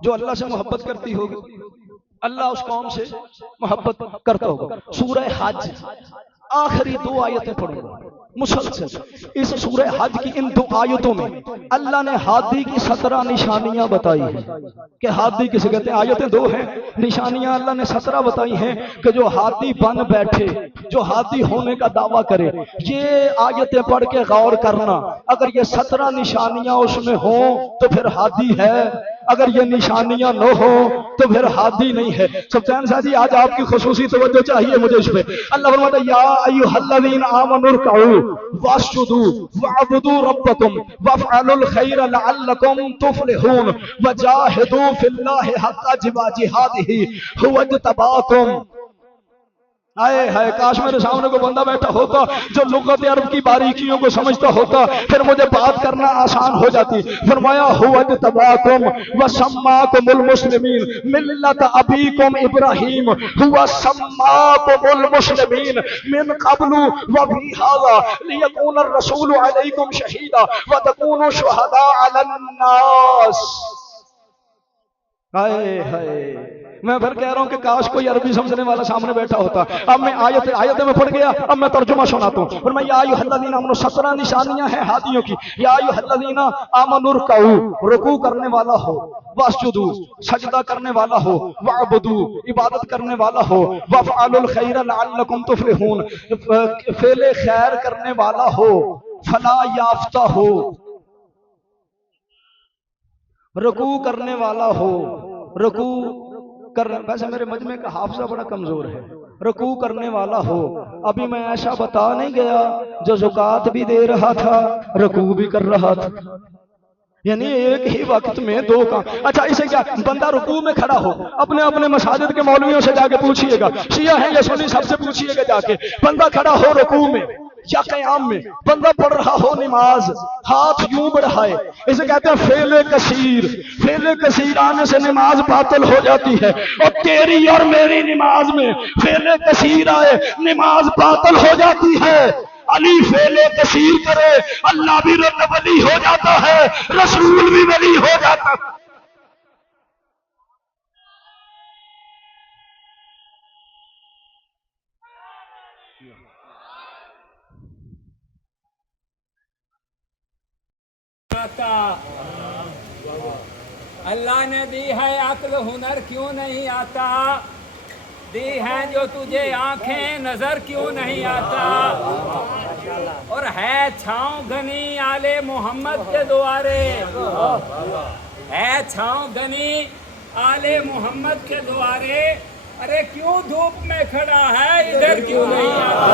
جو اللہ سے محبت کرتی ہوگی، اللہ اس قوم سے محبت کرتا ہوگا۔ سورہ حج آخری 2 آیتیں پڑھوں گا مسلسل۔ اس سورہ حج کی ان 2 آیتوں میں اللہ نے ہادی کی 17 نشانیاں بتائی ہیں کہ ہادی کسے کہتے ہیں۔ آیتیں 2 ہیں، نشانیاں اللہ نے 17 بتائی ہیں کہ جو ہادی بن بیٹھے، جو ہادی ہونے کا دعویٰ کرے۔ یہ آیتیں پڑھ کے غور کرنا، اگر یہ 17 نشانیاں اس میں ہوں تو پھر ہادی ہے، اگر یہ نشانیاں نہ ہو تو پھر ہادی نہیں ہے۔ سفیان صاحب جی آج آپ کی خصوصی توجہ چاہیے مجھے اس پہ۔ اللہ فرماتا ہے یا ایھا الذین آمنوا ارکعوا واسجدوا واعبدوا ربکم وافعلوا الخیر لعلکم تفلحون وجاہدوا فی اللہ حق جہادہ ھو اجتباکم۔ آئے ہائے کاش میرے سامنے کو بندہ بیٹھا ہوتا جو لغت عرب کی باریکیوں کو سمجھتا ہوتا، پھر مجھے بات کرنا آسان ہو جاتی۔ فرمایا هو اجتباکم وسماکم المسلمین ملت ابیکم ابراہیم هو سماکم المسلمین من قبل وفی ھذا لیکون الرسول علیکم شہیدا وتکونوا شہداء علی الناس۔ آئے ہائے میں پھر کہہ رہا ہوں کہ کاش کوئی عربی سمجھنے والا سامنے بیٹھا ہوتا۔ اب میں آیتیں میں پڑھ گیا، اب میں ترجمہ سناتا ہوں۔ اور میں یا ایھا الذین آمنوا 17 نشانیاں ہیں ہادیوں کی۔ یا ایھا الذین آمنوا ارکعوا رکوع کرنے والا ہو، واسجدوا سجدہ کرنے والا ہو، واعبدوا عبادت کرنے والا ہو، وافعلوا الخیر لعلکم تفلحون فعل خیر کرنے والا ہو، فلاح یافتہ ہو، رکوع کرنے والا ہو، رکوع ویسے میرے مجمع کا حافظہ بڑا کمزور ہے، رکوع کرنے والا ہو۔ ابھی میں ایسا بتا نہیں گیا جو زکوٰۃ بھی دے رہا تھا رکوع بھی کر رہا تھا، یعنی ایک ہی وقت میں 2 کام۔ اچھا اسے کیا بندہ رکوع میں کھڑا ہو، اپنے مساجد کے مولویوں سے جا کے پوچھئے گا، شیعہ ہیں یا سنی سب سے پوچھئے گا جا کے، بندہ کھڑا ہو رکوع میں یا قیام میں، بندہ پڑھ رہا ہو نماز، ہاتھ یوں بڑھائے، اسے کہتے ہیں فعل کثیر۔ فعل کثیر آنے سے نماز باطل ہو جاتی ہے، اور تیری اور میری نماز میں فعل کثیر آئے نماز باطل ہو جاتی ہے۔ علی فعل کثیر کرے اللہ بھی ولی ہو جاتا ہے، رسول بھی ولی ہو جاتا ہے۔ اللہ نے دی ہے عقل ہنر کیوں نہیں آتا، دی ہے جو تجھے آنکھیں نظر کیوں نہیں آتا، اور ہے چھاؤں گھنی آل محمد کے دوارے، ہے چھاؤں گھنی آل محمد کے دوارے، ارے کیوں دھوپ میں کھڑا ہے ادھر کیوں نہیں آتا۔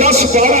10-12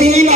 3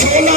16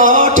8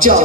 4।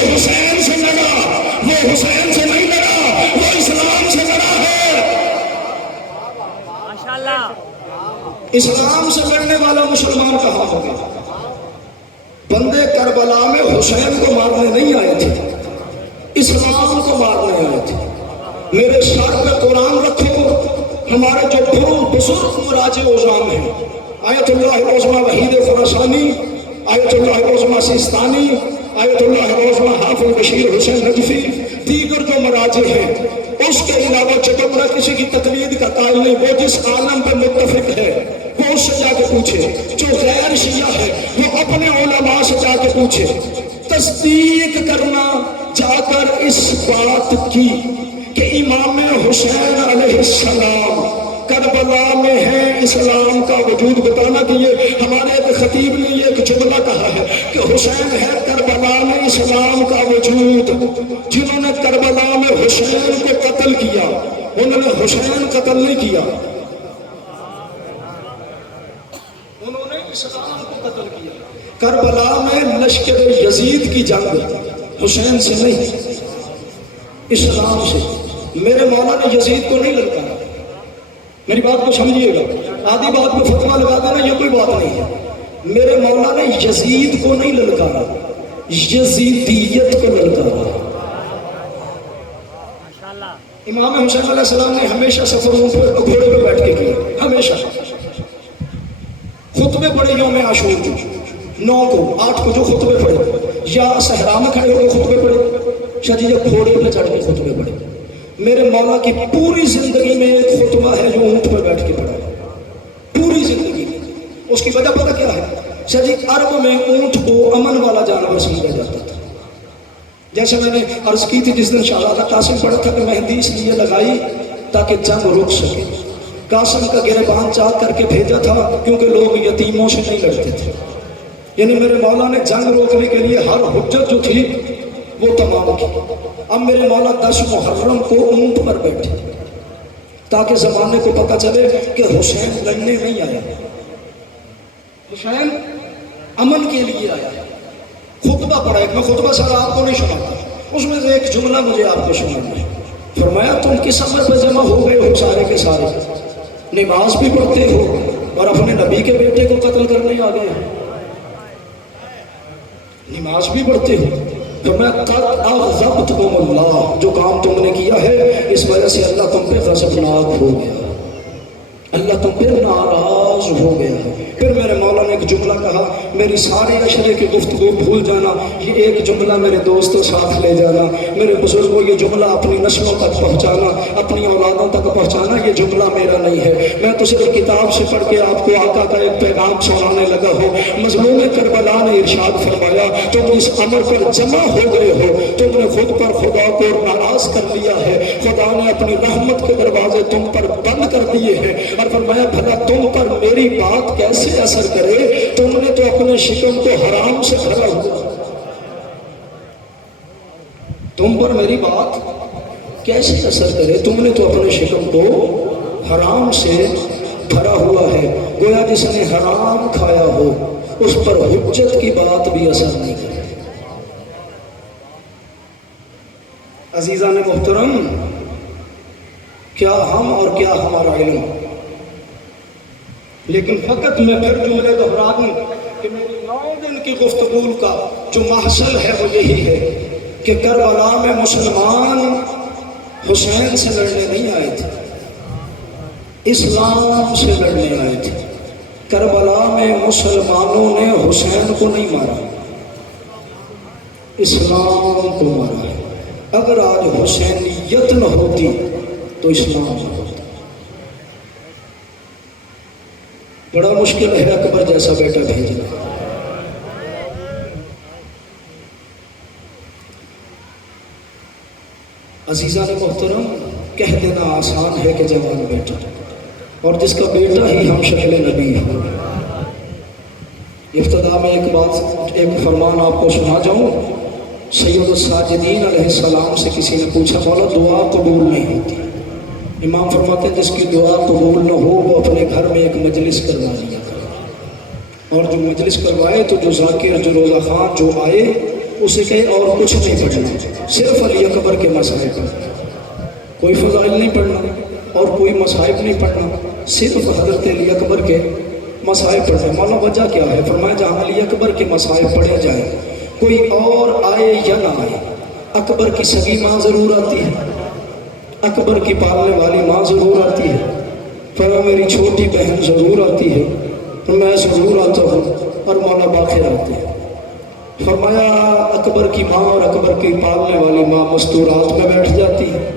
وہ حسین سے لڑا، وہ حسین سے نہیں لڑا، وہ اسلام سے لڑا ہے۔ اسلام سے لڑنے والا مسلمان کہاں ہو گیا؟ بندے کربلا میں حسین کو مارنے نہیں آئے تھے، اسلام کو مارنے آئے تھے۔ میرے سر پہ قرآن رکھو، ہمارے جو بزرگ مراجع عظام ہیں، آیت اللہ عظمہ وحید خراسانی، آیت اللہ عظمہ سیستانی، آیت اللہ عظمہ حافظ بشیر حسین نجفی، دیگر جو مراجع ہیں، اس کے علاوہ چٹکرا کسی کی تقلید کا قائل نہیں۔ وہ جس عالم پہ متفق ہے وہ اس سے جا کے پوچھے، جو غیر شیعہ ہے وہ اپنے علماء سے جا کے پوچھے۔ تصدیق کرنا جا کر اس بات کی کہ امام حسین علیہ السلام کربلا میں ہے، اسلام کا وجود بتانا کہ یہ ہمارے ایک خطیب نے یہ ایک جملہ کہا ہے کہ حسین ہے کربلا میں اسلام کا وجود۔ جنہوں نے کربلا میں حسین کو قتل کیا انہوں نے حسین قتل نہیں کیا، انہوں نے اسلام کو قتل کیا۔ کربلا میں لشکر یزید کی جنگ حسین سے نہیں، اسلام سے۔ میرے مولا نے یزید کو نہیں للکارا، میری بات کو سمجھیے گا، آدھی بات کو فتویٰ لگا دینا یہ کوئی بات نہیں ہے۔ میرے مولا نے یزید کو نہیں للکارا، یزیدیت کو للکارا۔ امام حسین علیہ السلام نے ہمیشہ سفروں پر گھوڑے پہ بیٹھ کے کیا، ہمیشہ خطبے پڑھے یوم عاشور کو 9 کو 8 کو جو خطبے پڑھے، یا صحرا میں کھڑے ہو کے خطبے پڑھے، شاید یہ گھوڑے پہ چڑھ کے خطبے پڑھے۔ میرے مولا کی پوری زندگی میں ایک خطبہ ہے جو اونٹ پر بیٹھ کے پڑھا ہے، پوری زندگی میں۔ اس کی وجہ پتہ کیا ہے؟ شاید عرب میں اونٹ کو امن والا جانور سمجھا جاتا تھا۔ جیسے میں نے عرض کی تھی جس دن شہزادہ قاسم پڑھا تھا کہ مہندی اس لیے لگائی تاکہ جنگ رک سکے۔ قاسم کا گریبان چاک کر کے بھیجا تھا کیونکہ لوگ یتیموں سے نہیں لڑتے تھے، یعنی میرے مولا نے جنگ روکنے کے لیے ہر حجت جو تھی وہ تمام کی۔ اب میرے مولا 10 محرم کو اونٹ پر بیٹھے تاکہ زمانے کو پتہ چلے کہ حسین لڑنے نہیں آیا، حسین امن کے لیے آیا۔ خطبہ پڑھا، ایک میں خطبہ سارا آپ کو نہیں سناتا، اس میں سے ایک جملہ مجھے آپ کو سنانا ہے۔ فرمایا تم کس سفر پہ جمع ہو گئے ہو سارے کے سارے، نماز بھی پڑھتے ہو اور اپنے نبی کے بیٹے کو قتل کرنے آ گئے، نماز بھی پڑھتے ہو۔ فرمایا قد اغضبتکم اللہ، جو کام تم نے کیا ہے اس وجہ سے اللہ تم پہ غضبناک ہو گیا، اللہ تم پہ ناراض ہو گیا۔ پھر میرے مولا نے ایک جملہ کہا، میری سارے عشرے کی گفتگو بھول جانا، یہ ایک جملہ میرے دوستوں ساتھ لے جانا، میرے بزرگوں یہ جملہ اپنی نسلوں تک پہنچانا، اپنی اولادوں تک پہنچانا، یہ جملہ میرا نہیں ہے۔ میں تو صرف کتاب سے پڑھ کے آپ کو آقا کا ایک پیغام سنانے لگا ہوں۔ مظلوم کربلا نے ارشاد فرمایا تم اس امر پر جمع ہو گئے ہو، تم نے خود پر خدا کو ناراض کر لیا ہے، خدا نے اپنی رحمت کے دروازے تم پر بند کر دیے ہیں، اور فرمایا بھلا تم پر میری بات کیسے اثر کرے، تم نے تو اپنے شکم کو حرام سے بھرا ہوا، تم پر میری بات کیسے اثر کرے، تم نے تو اپنے شکم کو حرام سے بھرا ہوا ہے۔ گویا جس نے حرام کھایا ہو اس پر حجت کی بات بھی اثر نہیں کرے۔ عزیزان محترم، کیا ہم اور کیا ہمارا علم، لیکن فقط میں پھر جملے دہرا دوں کہ میری 9 دن کی گفتگو کا جو محصل ہے وہ یہی ہے کہ کربلا میں مسلمان حسین سے لڑنے نہیں آئے تھے، اسلام سے لڑنے آئے تھے۔ کربلا میں مسلمانوں نے حسین کو نہیں مارا، اسلام کو مارا ہے۔ اگر آج حسینیت نہ ہوتی تو اسلام نہ ہوتا۔ بڑا مشکل ہے اکبر جیسا بیٹا بھیجنا۔ عزیزان محترم، کہہ دینا آسان ہے کہ جوان بیٹا، اور جس کا بیٹا ہی ہم شکل نبی ہے۔ ابتدا میں ایک فرمان آپ کو سنا جاؤں۔ سید الساجدین علیہ السلام سے کسی نے پوچھا مولا دعا قبول نہیں ہوتی، امام فرماتے ہیں جس کی دعا قبول نہ ہو وہ اپنے گھر میں ایک مجلس کروا لیا، اور جو مجلس کروائے تو جو ذاکر جو روزہ خوان جو آئے اسے کہے اور کچھ نہیں پڑھنا، صرف علی اکبر کے مصائب پڑھنا، کوئی فضائل نہیں پڑھنا اور کوئی مصائب نہیں پڑھنا، صرف حضرت علی اکبر کے مصائب پڑھنا۔ مولا وجہ کیا ہے؟ فرمایا جہاں علی اکبر کے مصائب پڑھے جائیں، کوئی اور آئے یا نہ آئے، اکبر کی سگی ماں ضرور آتی ہے، اکبر کی پالنے والی ماں ضرور آتی ہے، فرمایا میری چھوٹی بہن ضرور آتی ہے، میں ضرور آتا ہوں اور مولا باقر آتے ہیں۔ فرمایا اکبر کی ماں اور اکبر کی پالنے والی ماں مستورات میں بیٹھ جاتی ہے،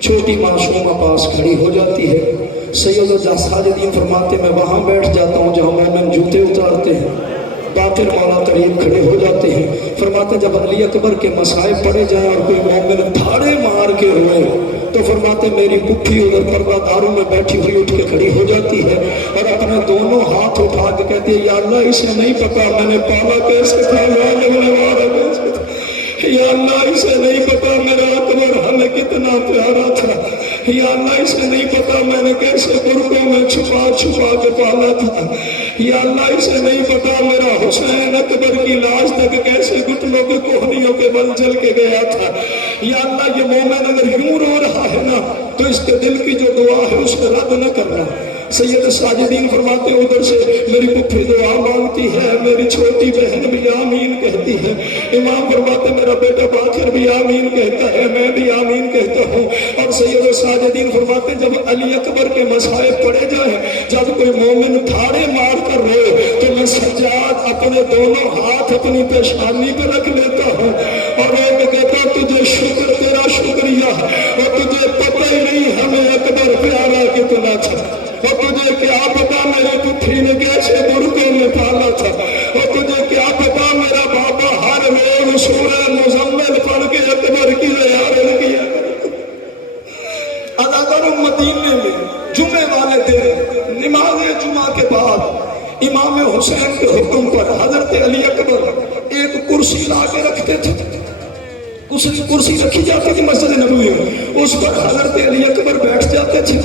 چھوٹی معصومہ پاس کھڑی ہو جاتی ہے۔ سید ساجدین فرماتے میں وہاں بیٹھ جاتا ہوں جہاں مومن جوتے اتارتے ہیں، باقر مولا قریب کھڑے ہو جاتے ہیں۔ فرماتے جب علی اکبر کے مصائب پڑے جائیں اور کوئی مومن دھاڑے مار کے روئے تو فرماتے میری پپھی ادھر پردہ داروں میں بیٹھی ہوئی اٹھ کے کھڑی ہو جاتی ہے اور اپنے دونوں ہاتھ اٹھا کے کہتی ہے یا اللہ اسے نہیں پتا میں نے پالا کیسے تھا، یا اللہ اسے نہیں پتا میرا اکبر ہمیں کتنا پیارا تھا، یا اللہ اسے نہیں پتا میں نے کیسے برقوں میں چھپا چھپا کے پالا تھا، یا اللہ اسے نہیں پتا میرا حسین اکبر کی لاش تک کیسے گھٹنوں کے کوہنیوں کے بل جل کے گیا تھا، یا اللہ یہ مومن اگر یوں رو رہا ہے نا تو اس کے دل کی جو دعا ہے اس کو رد نہ کرنا۔ سید ساجدین فرماتے ہیں ادھر سے میری پپھی دعا مانگتی ہے، میری چھوٹی بہن بھی آمین کہتی ہے، امام فرماتے میرا بیٹا باقر بھی آمین کہتا ہے، میں بھی آمین کہتا ہوں۔ اور سید ساجدین فرماتے جب علی اکبر کے مصائب پڑے جائیں، جب کوئی مومن تھاڑے مار کر روئے تو میں سجاد اپنے دونوں ہاتھ اپنی پیشانی پہ رکھ لیتا ہوں اور میں کہتا تجھے شکر تیرا شکریہ، اور تجھے پتہ ہی نہیں ہمیں اکبر پیارا کتنا تھا، اور تجھے کیا پتا میری پٹھی نے کیسے برقوں میں پالا تھا، اور تجھے کیا پتا میرا بابا ہر روز سورہ مزمل پڑھ کے اکبر کی زیارت کیا۔ اگر مدینے میں جمعے والے دن نماز جمعہ کے بعد امام حسین کے حکم پر حضرت علی اکبر ایک کرسی لا کے رکھتے تھے، کرسی رکھی جاتی تھی مسجد نبوی میں، اس پر حضرت علی اکبر بیٹھ جاتے تھے۔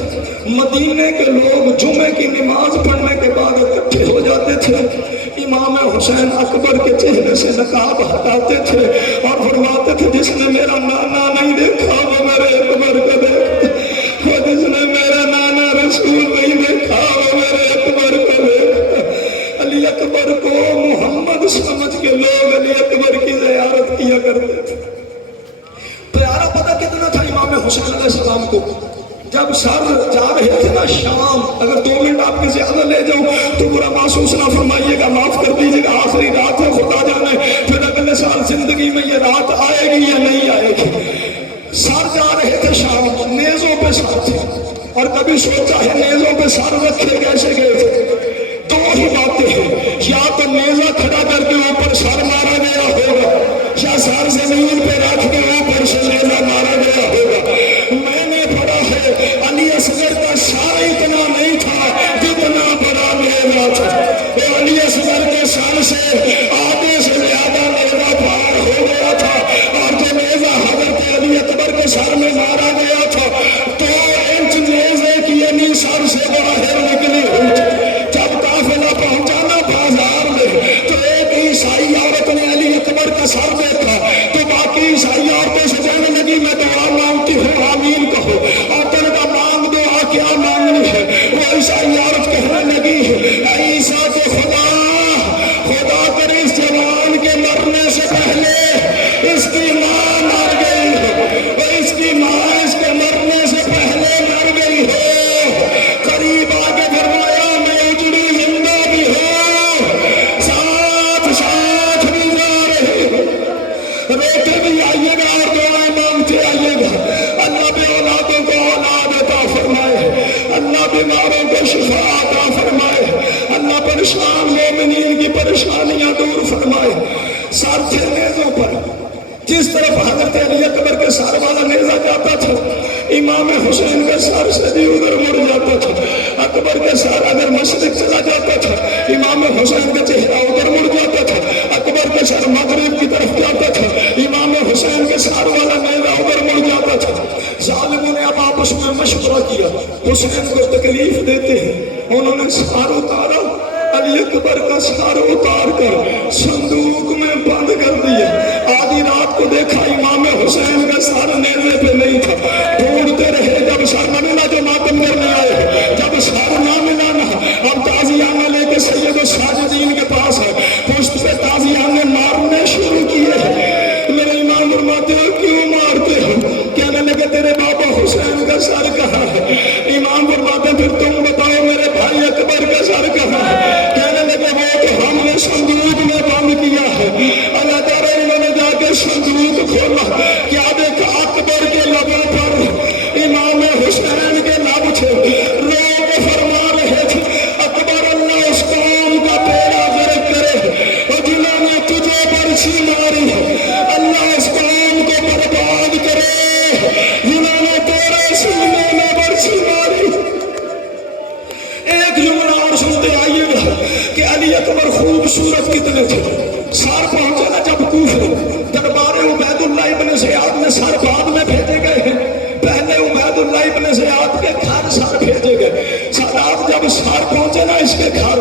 مدینے کے لوگ جمعے کی نماز پڑھنے کے بعد اکٹھے ہو جاتے تھے، امام حسین اکبر کے چہرے سے نقاب ہٹاتے تھے اور فرماتے تھے جس نے میرا نانا نہیں دیکھا وہ میرے اکبر کو دیکھتا، اور جس نے میرا نانا رسول نہیں دیکھا وہ میرے اکبر کو دیکھتا۔ علی اکبر کو محمد سمجھ کے لوگ علی اکبر کی زیارت کیا کرتے تھے۔ پیارا پتہ کتنا تھا امام حسین علیہ السلام کو؟ جب سر جا رہے تھے نا شام، اگر 2 منٹ آپ کے زیادہ لے جاؤں تو برا محسوس نہ فرمائیے گا، معاف کر دیجیے گا، آخری رات ہے خدا جانے پھر اگلے سال زندگی میں یہ رات آئے گی یا نہیں آئے گی۔ سر جا رہے تھے شام، نیزوں پہ سر تھے، اور کبھی سوچا ہے نیزوں پہ سر رکھے کیسے گئے تھے؟ 2 ہی باتیں ہیں، یا تو نیزہ کھڑا کر کے اوپر سر مارا گیا ہوگا یا سر زمین پہ رکھ کے اوپر سے نیزہ مارا گیا ہوگا۔ میں نے پڑھا ہے علی اصغر کا سر اتنا نہیں تھا جتنا بڑا نیزہ تھا، وہ علی اصغر کے سر سے آدھے سے زیادہ نیزہ پار ہو گیا تھا، اور جو نیزہ حضرت علی اکبر کے سر میں مارا گیا تھا 2 انچ نیزے کی یعنی سر سے باہر نکلی ہوئی تھی۔ جب قافلہ پہنچا نا بازار میں تو ایک عیسائی عورت نے علی اکبر کا سر دیکھا تو باقی عیسائی عورتوں سے کہنے لگی میں دعا مانگتی ہوں آمین کہو، اور تن کا مانگ دعا کیا مانگنی ہے؟ وہ عیسائی عورت کہنے لگی اے عیسیٰ کے خدا کر اس جوان کے مرنے سے پہلے اس کی ماں مر گئی ہو، اس کی ماں اس کے مرنے سے پہلے مر گئی ہو، قریب آگے فرمایا میں اجڑی زندہ بھی ہوں، ساتھ ساتھ بھی جا رہی ہوں، روتے بھی آئیے گا اور دعائیں مانگتے آئیے گا۔ اللہ بے اولادوں کو اولاد عطا فرمائے، اللہ بیماروں کو شفا عطا فرمائے، اللہ پریشان مومنین کی پریشانیاں دور فرمائے۔ سر تھے نیزوں پر، جس طرف حضرت علی اکبر کے سر والا نیزہ جاتا تھا امام حسین کے سر سے بھی ادھر مڑ جاتا تھا، اکبر کے سر اگر مشرق چلا جاتا تھا امام حسین کا چہرہ ادھر مڑ جاتا تھا، اکبر کے سر مغرب کی طرف جاتا تھا امام حسین کے سر والا نیزہ ادھر مڑ جاتا تھا۔ ظالموں نے اب آپس میں مشورہ کیا، حسین کو تکلیف دیتے ہیں، انہوں نے سر اتارا، علی اکبر کا سر اتار کر صندوق میں بند کر دیا، کو دیکھا امام حسین کا سر نیزے پہ نہیں تھا. ڈھونڈتے رہے, جب سر نہ ملا جو ماتم کرنے آئے, جب سر نہ ملا نا اب تازیانہ لے کے سید الساجدین کے پاس ہے, پشت پہ تازیانے مارنے شروع کیے. میرے امام فرماتے ہو کیوں مارتے ہو؟ کہنے لگے تیرے بابا حسین کا سر کہاں ہے؟ امام فرماتے پھر تم بتاؤ میرے بھائی اکبر کا سر کہاں ہے؟ کہنے لگے وہ تو ہم نے صندوق میں بند کیا ہے. اللہ تعالیٰ انہوں نے جا کے صندوق کھولا, کیا دیکھا اکبر کے لبوں پر امام حسین کے لب تھے, رو کے فرما رہے تھے اکبر اللہ اس قوم کا بیڑا غرق کرے اور جنہوں نے تجھے برچھی ماری اللہ اس قوم کو برباد کرے جنہوں نے تیرے سینے میں برچھی ماری. ایک جملہ اور سنتے آئیے گا کہ علی اکبر خوبصورت کتنے تھے. سر پہنچا نا جب کوفہ دربار عبید اللہ ابن زیاد میں سر بعد میں بھیجے گئے ہیں, پہلے عبید اللہ ابن زیاد کے گھر سر بھیجے گئے. سادات جب سر پہنچے نا اس کے گھر,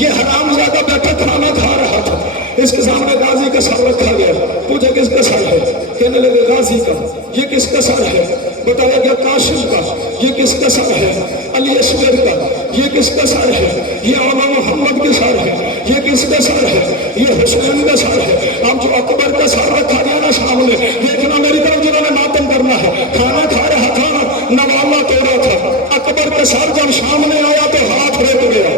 یہ حرام زیادہ بیٹھا کھانا کھا رہا تھا, اس کے سامنے غازی کا سر رکھا گیا. پوچھا کس کا سر ہے؟ کہنے لگے غازی کا. یہ کس کا سر ہے؟ بتایا گیا قاسم کا. یہ کس کا سر ہے؟ علی اصغر کا. یہ کس کا سر ہے؟ یہ اعلیٰ محمد کے سر ہے. یہ کس کا سر ہے؟ یہ حسین کا سر ہے. اب جو اکبر کا سر رکھا گیا نا سامنے, دیکھنا میری طرف جنہوں نے ماتم کرنا ہے, کھانا کھا رہا تھا, نوالا توڑا تھا, اکبر کا سر جب سامنے آیا تو ہاتھ رک گیا.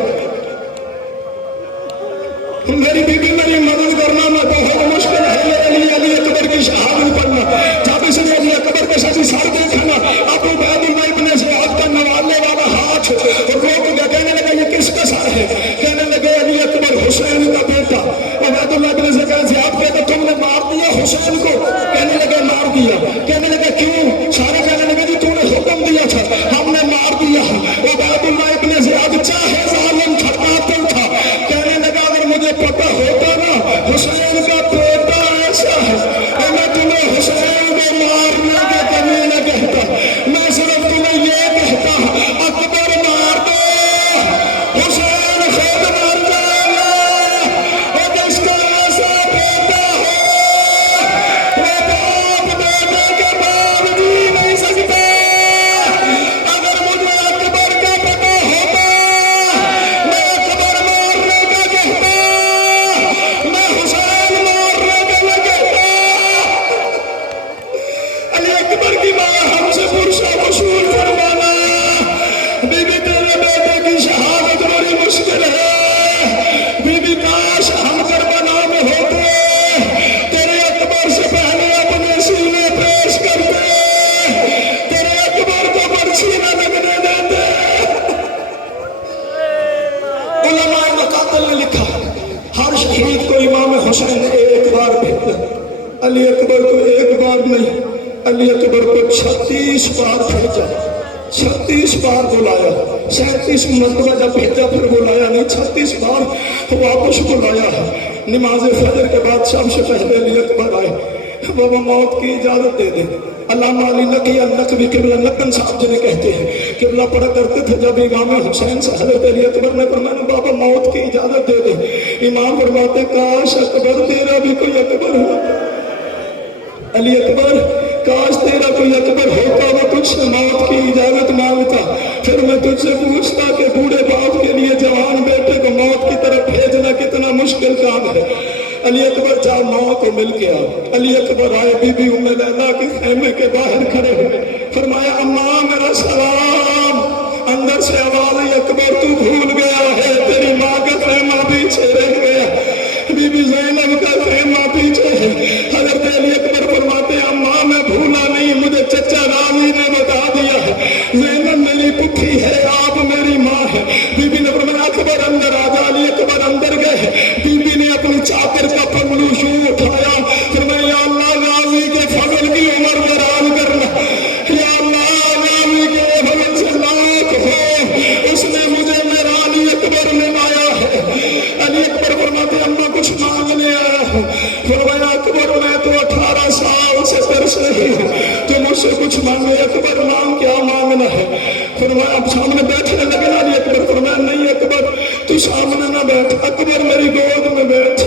میری بیوی میری مدد کرنا میں بہت مشکل ہے میرے لیے علی اکبر کی شہادت پڑھنا. جب اس نے علی اکبر کے ساتھ سر دیکھا نا, اب عبید اللہ ابن زیاد کا نوالنے والا ہاتھ روک گیا. کہنے لگا یہ کس کا سر ہے؟ کہنے لگے علی اکبر حسین کا بیٹا. عبید اللہ ابن زیاد کہتے تم نے مار دیا حسین کو؟ کہنے لگے مار دیا. کہنے لگے کیوں؟ سارے کہنے لگے جی تو نے حکم دیا تھا, ہم نے مار دیا. عبید اللہ ابن زیاد چاہے ظالم تھا, قاتل تھا, کہنے لگا اگر مجھے پتہ ہوتا نا حسین کا بیٹا ایسا ہے کہ میں تمہیں حسین کو مارنے کے کمی نہ کہتا, میں صرف تمہیں یہ کہتا اکبر مار دو, حسین خود مر جائے گا. اور جس کا ایسا بیٹا ہو وہ باپ بیٹے کے بعد جی نہیں سکتا. اگر مجھے اکبر کا پتہ ہوتا میں اکبر مارنے کا کہتا, میں حسین مارنے کا نہ کہتا. علی اکبر کی ماں ہم سے پرسہ وصول فرمانا, بی بی تیرے بیٹے کی شہادت بڑی مشکل ہے. بی بی کاش ہم کربلا میں ہوتے, تیرے اکبر سے پہلے اپنے سینے پیش کرتے, تیرے اکبر کو برچھی نہ لگنے دیتے. علماء مقاتل نے لکھا ہر شہید کو امام حسین نے ایک بار بھیجا, علی اکبر کو ایک بار نہیں, علی اکبر کو 36 بار بھیجا, 36 بار بلایا. 37 مرتبہ جب بھیجا پھر بلایا نہیں, 36 بار واپس بلایا ہے. نماز فجر کے بعد سب سے پہلے علی اکبر آئے, بابا موت کی اجازت دے دے. علامہ علی نقی النقوی قبلہ نقن صاحب جنہیں کہتے ہیں, قبلہ پڑھا کرتے تھے جب امام حسین سے حضرت علی اکبر نے فرمایا بابا موت کی اجازت دے دے. امام فرماتے کاش اکبر تیرا بھی کوئی اکبر ہو. علی اکبر کاش تیرا کوئی اکبر ہوتا, وہ تجھ سے موت کی اجازت مانگتا, پھر میں تجھ سے پوچھتا کہ بوڑھے باپ کے لیے جوان بیٹے کو موت کی طرف بھیجنا کتنا مشکل کام ہے. علی اکبر جا ماں کو مل گیا. علی اکبر آئے, بی بی ام لیلا کے خیمے کے باہر کھڑے ہوئے, فرمایا اماں میرا سلام. اندر سے آواز آئی اکبر تو بھول گیا ہے, تیری ماں کا خیمہ پیچھے رہ گیا. بی بی زینب کا خیمہ پیچھے ہے. حضرت علی اکبر فرماتے اماں میں بھولا نہیں, مجھے چچا راضی نے بتا دیا ہے, زینب میری پپھی ہے, آپ میری ماں ہے. بی بی نے فرمایا اکبر اندر آ جا. علی اکبر اندر گئے, بی بی نے اپنی چادر کا پگلو یوں اٹھایا, فرمایا یا اللہ غازی کے فضل کی عمر دراز کرنا, یا اللہ غازی کے فضل سے لاکھ ہو, اس نے مجھے میرا علی اکبر نے لایا ہے. علی اکبر فرماتے اماں کچھ مانگنے آیا ہوں. فرمایا اکبر میں تو 18 سال سے ترس رہی ہوں, تو مجھ سے کچھ مانگے. اکبر مانگ کیا مانگنا ہے؟ فرمایا اب سامنے بیٹھنے لگے نا. علی اکبر فرمایا نہیں اکبر تو سامنے نہ بیٹھ, اکبر میری گود میں بیٹھ.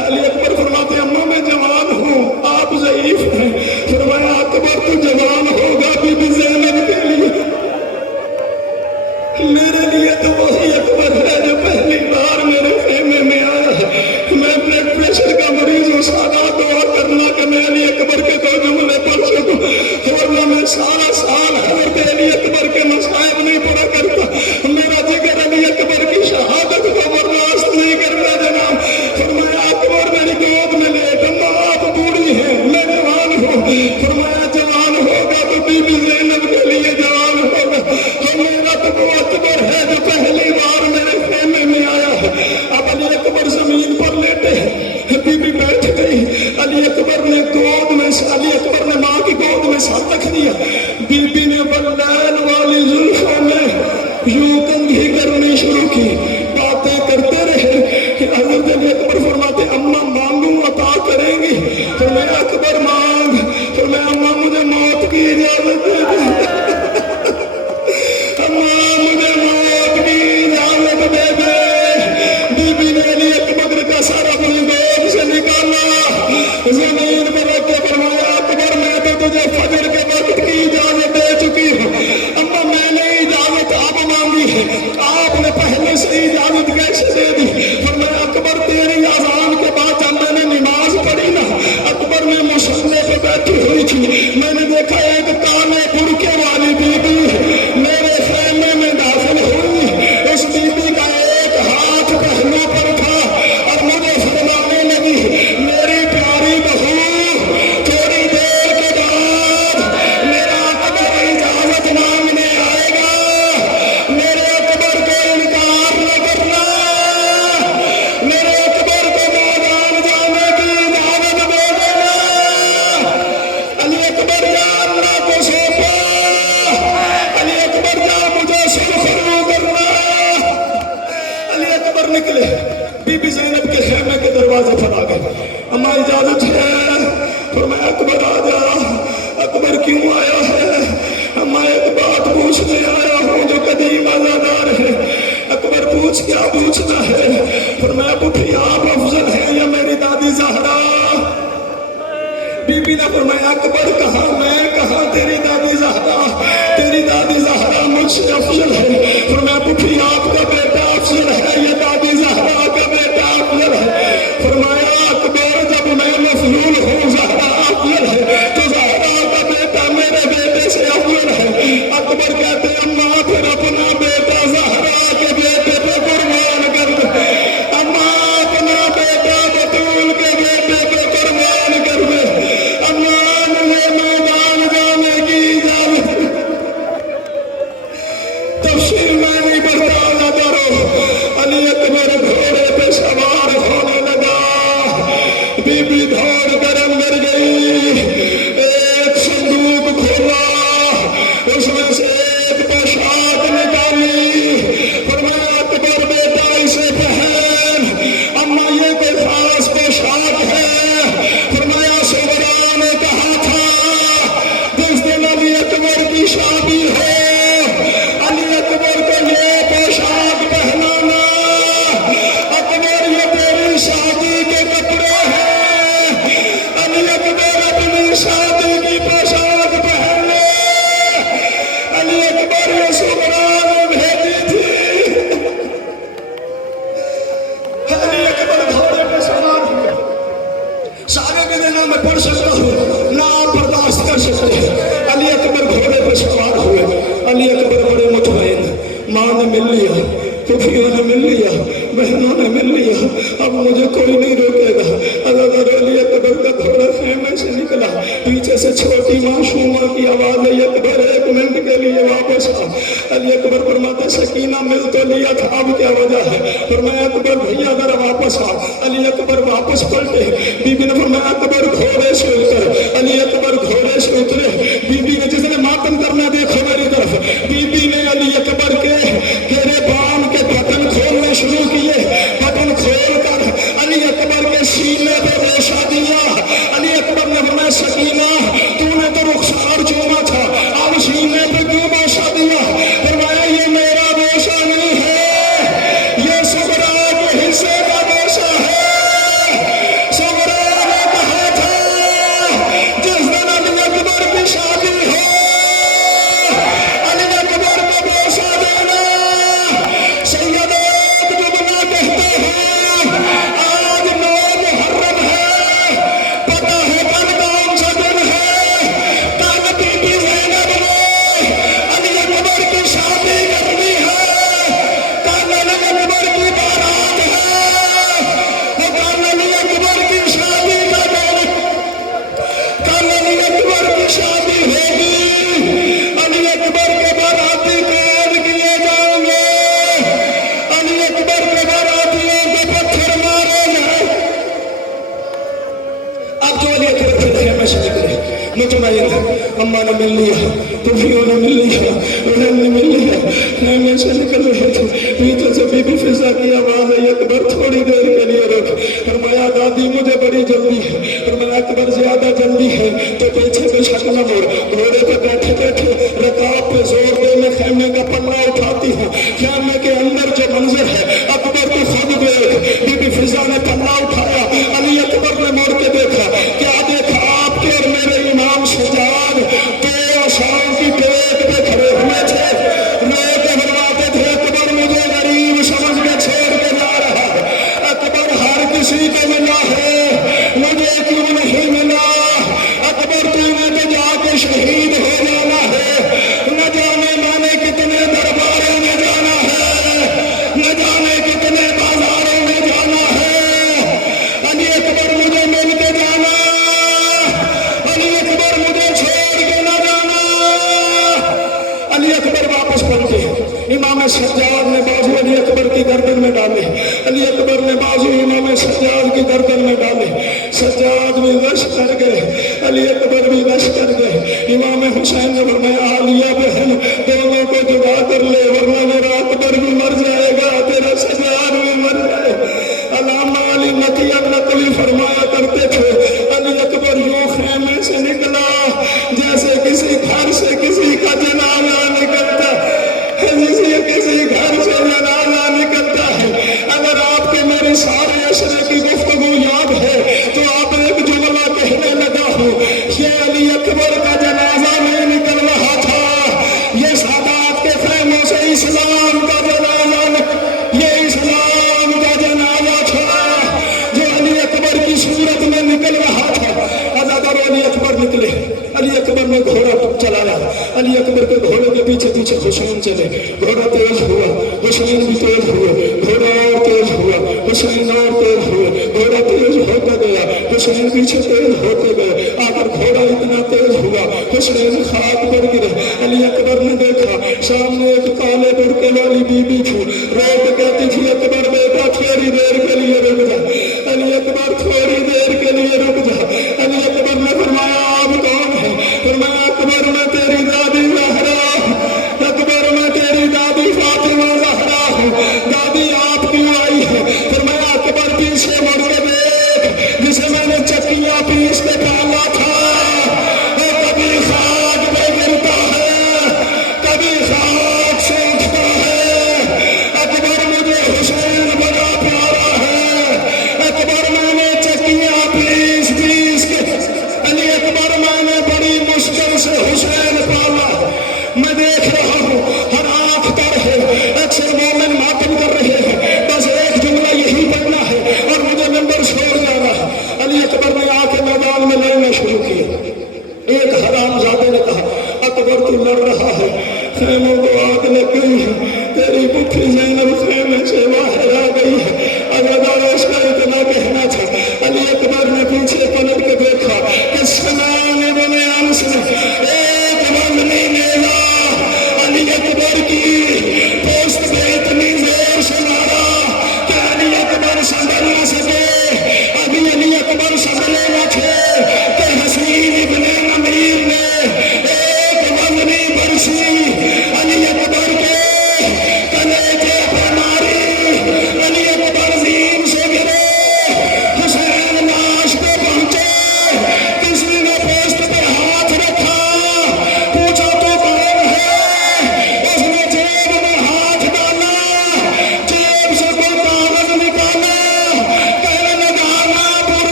علی اکبر فرماتے اماں میں جوان ہوں, آپ ضعیف تجھے فجر کے وقت کی اجازت دے چکی ہوں. اما میں نے اجازت اب مانگی ہے, آپ نے پہلے سے اجازت کیسے دے دی؟ فرمایا اکبر تیری اذان کے بعد جب میں نے نماز پڑھی نا, اکبر نے مصلے پہ بیٹھی ہوئی تھی, میں نے دیکھا ایک کالے برقعے والی بی بی میرے خیمے میں داخل ہوئی. اس بی بی کا ایک ہاتھ پہلو پر تھا اور مجھے فرمانے لگی, میری پیاری بہو تھوڑی دیر کے بعد میرا اکبر اجازت مانگنے آئے گا, میرے اکبر کو انکار نہ کرنا, میرے اکبر کو میدان جانے کی اجازت دے دینا. علی اکبر یا اللہ کو سونپا, علی اکبر یا مجھے سرخرو کرنا. علی اکبر نکلے, بی بی زینب کے خیمے کے دروازے پر آ گئے. اما اجازت ہے؟ فرمایا اکبر آ جا. اکبر کیوں آیا ہے؟ اما ایک بات پوچھنے آیا ہوں جو قدیم ازادار ہے. اکبر پوچھ, کیا پوچھنا ہے؟ فرمایا پھوپھی آپ افضل ہیں یا میری دادی زہرا؟ بی بی نے فرمایا اکبر کہاں میں کہاں تیری دادی زہرا, تیری دادی زہرا مجھ سے افضل ہے. فرمایا پھوپھی آپ کا بیٹا افضل ہے یا دادی زہرا کا بیٹا افضل ہے؟ فرمایا اکبر جب میں مفضول ہوں زہرا افضل ہے تو زہرا کا بیٹا میرے بیٹے سے افضل ہے. اکبر کہتے اماں پھر اپنا بیٹا زہرا کے بیٹے پہ قربان کر دے, اماں اپنا بیٹا بطول کے بیٹے پہ قربان کر دے. اماں نے میدان جانے کی اجازت. تفسیر میں نہیں پڑھتا نہ کرو. علی اکبر گھوڑے پہ سوار ہونے لگا, بی بی دوڑ کر اندر گئی, ایک صندوق کھولا, اس میں سے ایک پوشاک نکالی. فرمایا اکبر بیٹا اسے پہن. اما یہ کوئی خاص پوشاک ہے؟ فرمایا صغرا نے کہا تھا جس دن علی اکبر کی شادی ہو علی اکبر کو یہ پوشاک پہنانا. اکبر یہ تیری شادی کے کپڑے ہیں, علی اکبر اپنی شادی کی پوشاک پہن لے. علی اکبر یہ صغرا نے بھیجی تھی. علی اکبر گھوڑے پہ سوار ہوئے. سارے کے دنوں میں پڑھ سکتا ہوں نہ آپ برداشت کر سکتے ہیں. علی اکبر گھوڑے پہ سوار ہوئے. علی اکبر بڑے مطمئن, ماں نے مل لیا, پھوپھیوں نے مل لیا, بہنوں نے مل لیا, اب مجھے کوئی نہیں روکے گا. اگر علی اکبر کا گھوڑا خیمے سے نکلا, پیچھے سے چھوٹی معصومہ کی آواز ہے, اکبر ایک منٹ کے لیے واپس آ. علی اکبر فرماتا سکینہ مل تو لیا تھا, اب کیا وجہ ہے؟ فرمایا اکبر بھیا ذرا واپس آ. علی اکبر واپس پلٹے. بی بی نے فرمایا اکبر گھوڑے سے اتر. علی اکبر گھوڑے سے اترے. بی بی نے جس نے ماتم کرنا دیکھو میری طرف, بی بی نے علی اکبر کے گریبان کے بٹن کھولنے شروع کیے. بٹن کھول کر علی اکبر کے سینے پہ ریشہ دیا. علی اکبر نے فرمایا سکینہ تو نے تو رخسار چوما تھا, اب سینے پہ کیوں ریشہ دیا؟ فرمایا یہ میرا ریشہ نہیں ہے, یہ صغرا کے حصے کا ریشہ ہے. صغرا نے کہا تھا جس دن علی اکبر کی شادی ہو علی اکبر کو ریشہ دینا. سید جملہ کہتے ہیں آج 9 محرم ہے, پتہ ہے کل کون سا دن ہے؟ کل بی بی زینب نے علی اکبر کی شادی کرنی ہے, کل علی اکبر کی بارات ہے, وہ کل علی اکبر کی شادی کا دن, کل علی اکبر کی شادی ہوگی. علی اکبر کے باراتی قید کیے جائیں گے, علی اکبر کے باراتیوں کو پتھر مارے جائیں. اب جو علی اکبر کے خیمے سے نکلے مطمئن ہے, اماں نے مل لیا, پھوپھیوں نے مل لیا, بہن نے مل لیا, خیمے سے نکل رہے تھے. پیچھے سے بی بی فضا کی آواز ہے, اکبر تھوڑی دیر کے لیے رک. فرمایا دادی مجھے بڑی جلدی ہے. فرمایا اکبر زیادہ جلدی ہے تو پیچھے پہ شکل موڑ. گھوڑے پہ بیٹھے بیٹھے رکاب پہ زور دے میں خیمے کا پلہ اٹھاتی ہوں. خیمے کے اندر جو منظر ہے اکبر تو خود دیکھ. بی بی فضا نے پلہ اٹھایا, علی اکبر نے موڑ کے دیکھا. کیا دیکھا؟ آپ کے اور میرے امام شجاع امام حسین نے فرمایا عالیہ بہن دونوں کو جدا کر لے ورنہ میرا اکبر بھی مر جائے گا تیرا سجاد بھی مر جائے گا۔ علامہ علی نقی نقلی فرمایا کرتے تھے علی اکبر یوں خیمے سے نکلا جیسے کسی گھر سے کسی کا جنازہ نکلتا ہے، جیسے کسی گھر سے جنازہ نکلتا ہے۔ اگر آپ کے میرے سارے عشرے کی گفتگو یاد ہے تو آپ ایک جملہ کہنے لگا ہوں، یہ علی اکبر کا جنازہ نہیں نکل رہا تھا، یہ سادات کے خیموں سے اسلام کا جنازہ، یہ اسلام کا جنازہ تھا جو علی اکبر کی صورت میں نکل رہا تھا۔ ازادار علی اکبر نکلے، علی اکبر نے گھوڑا چلایا، علی اکبر کے گھوڑے کے پیچھے پیچھے حسین چلے، گھوڑا تیز ہوا، حسین بھی تیز ہوئے، گھوڑا اور تیز ہوا، حسین اور تیز ہوئے، گھوڑا تیز ہوتا گیا، حسین پیچھے تیز ہوتے گئے، آخر گھوڑا اتنا تیز ہوا حسین خاک پر گرے۔ علی اکبر نے دیکھا سامنے ایک کالے برقعے والی بی بی تھی، روک کہتی تھی اکبر بیٹا تھوڑی دیر کے لیے رک جا، علی اکبر تھوڑی دیر کے لیے رک جا۔ علی اکبر نے فرمایا آپ کون ہیں؟ فرمایا اکبر میں تیری دادی زہرا ہوں، اکبر میں تیری دادی فاطمہ زہرا ہوں، دادی آپ کیوں آئی ہے؟ فرمایا اکبر پیچھے مڑ کے دیکھ جسے میں نے چکیاں پیس کے ڈالا تھا، وہ کبھی خاک میں گرتا ہے کبھی خاک سے اٹھتا ہے۔ اکبر مجھے حسین بڑا پیارا ہے، اکبر میں نے چکیاں پیس پیس کے، علی اکبر میں نے بڑی مشکل سے حسین پالا۔ میں دیکھ رہا ہوں ہر آنکھ تر ہے، اکثر مومن ماتم کر رہے ہیں، بس ایک جملہ یہی پڑھنا ہے اور مجھے نمبر چھوڑ جانا ہے۔ علی اکبر نے آ کے میدان میں لڑنا شروع کیا۔ ایک حرام زادے نے کہا اکبر تو لڑ رہا ہے، خیموں کو آگ لگ گئی ہے، تیری پٹھی زینب خیموں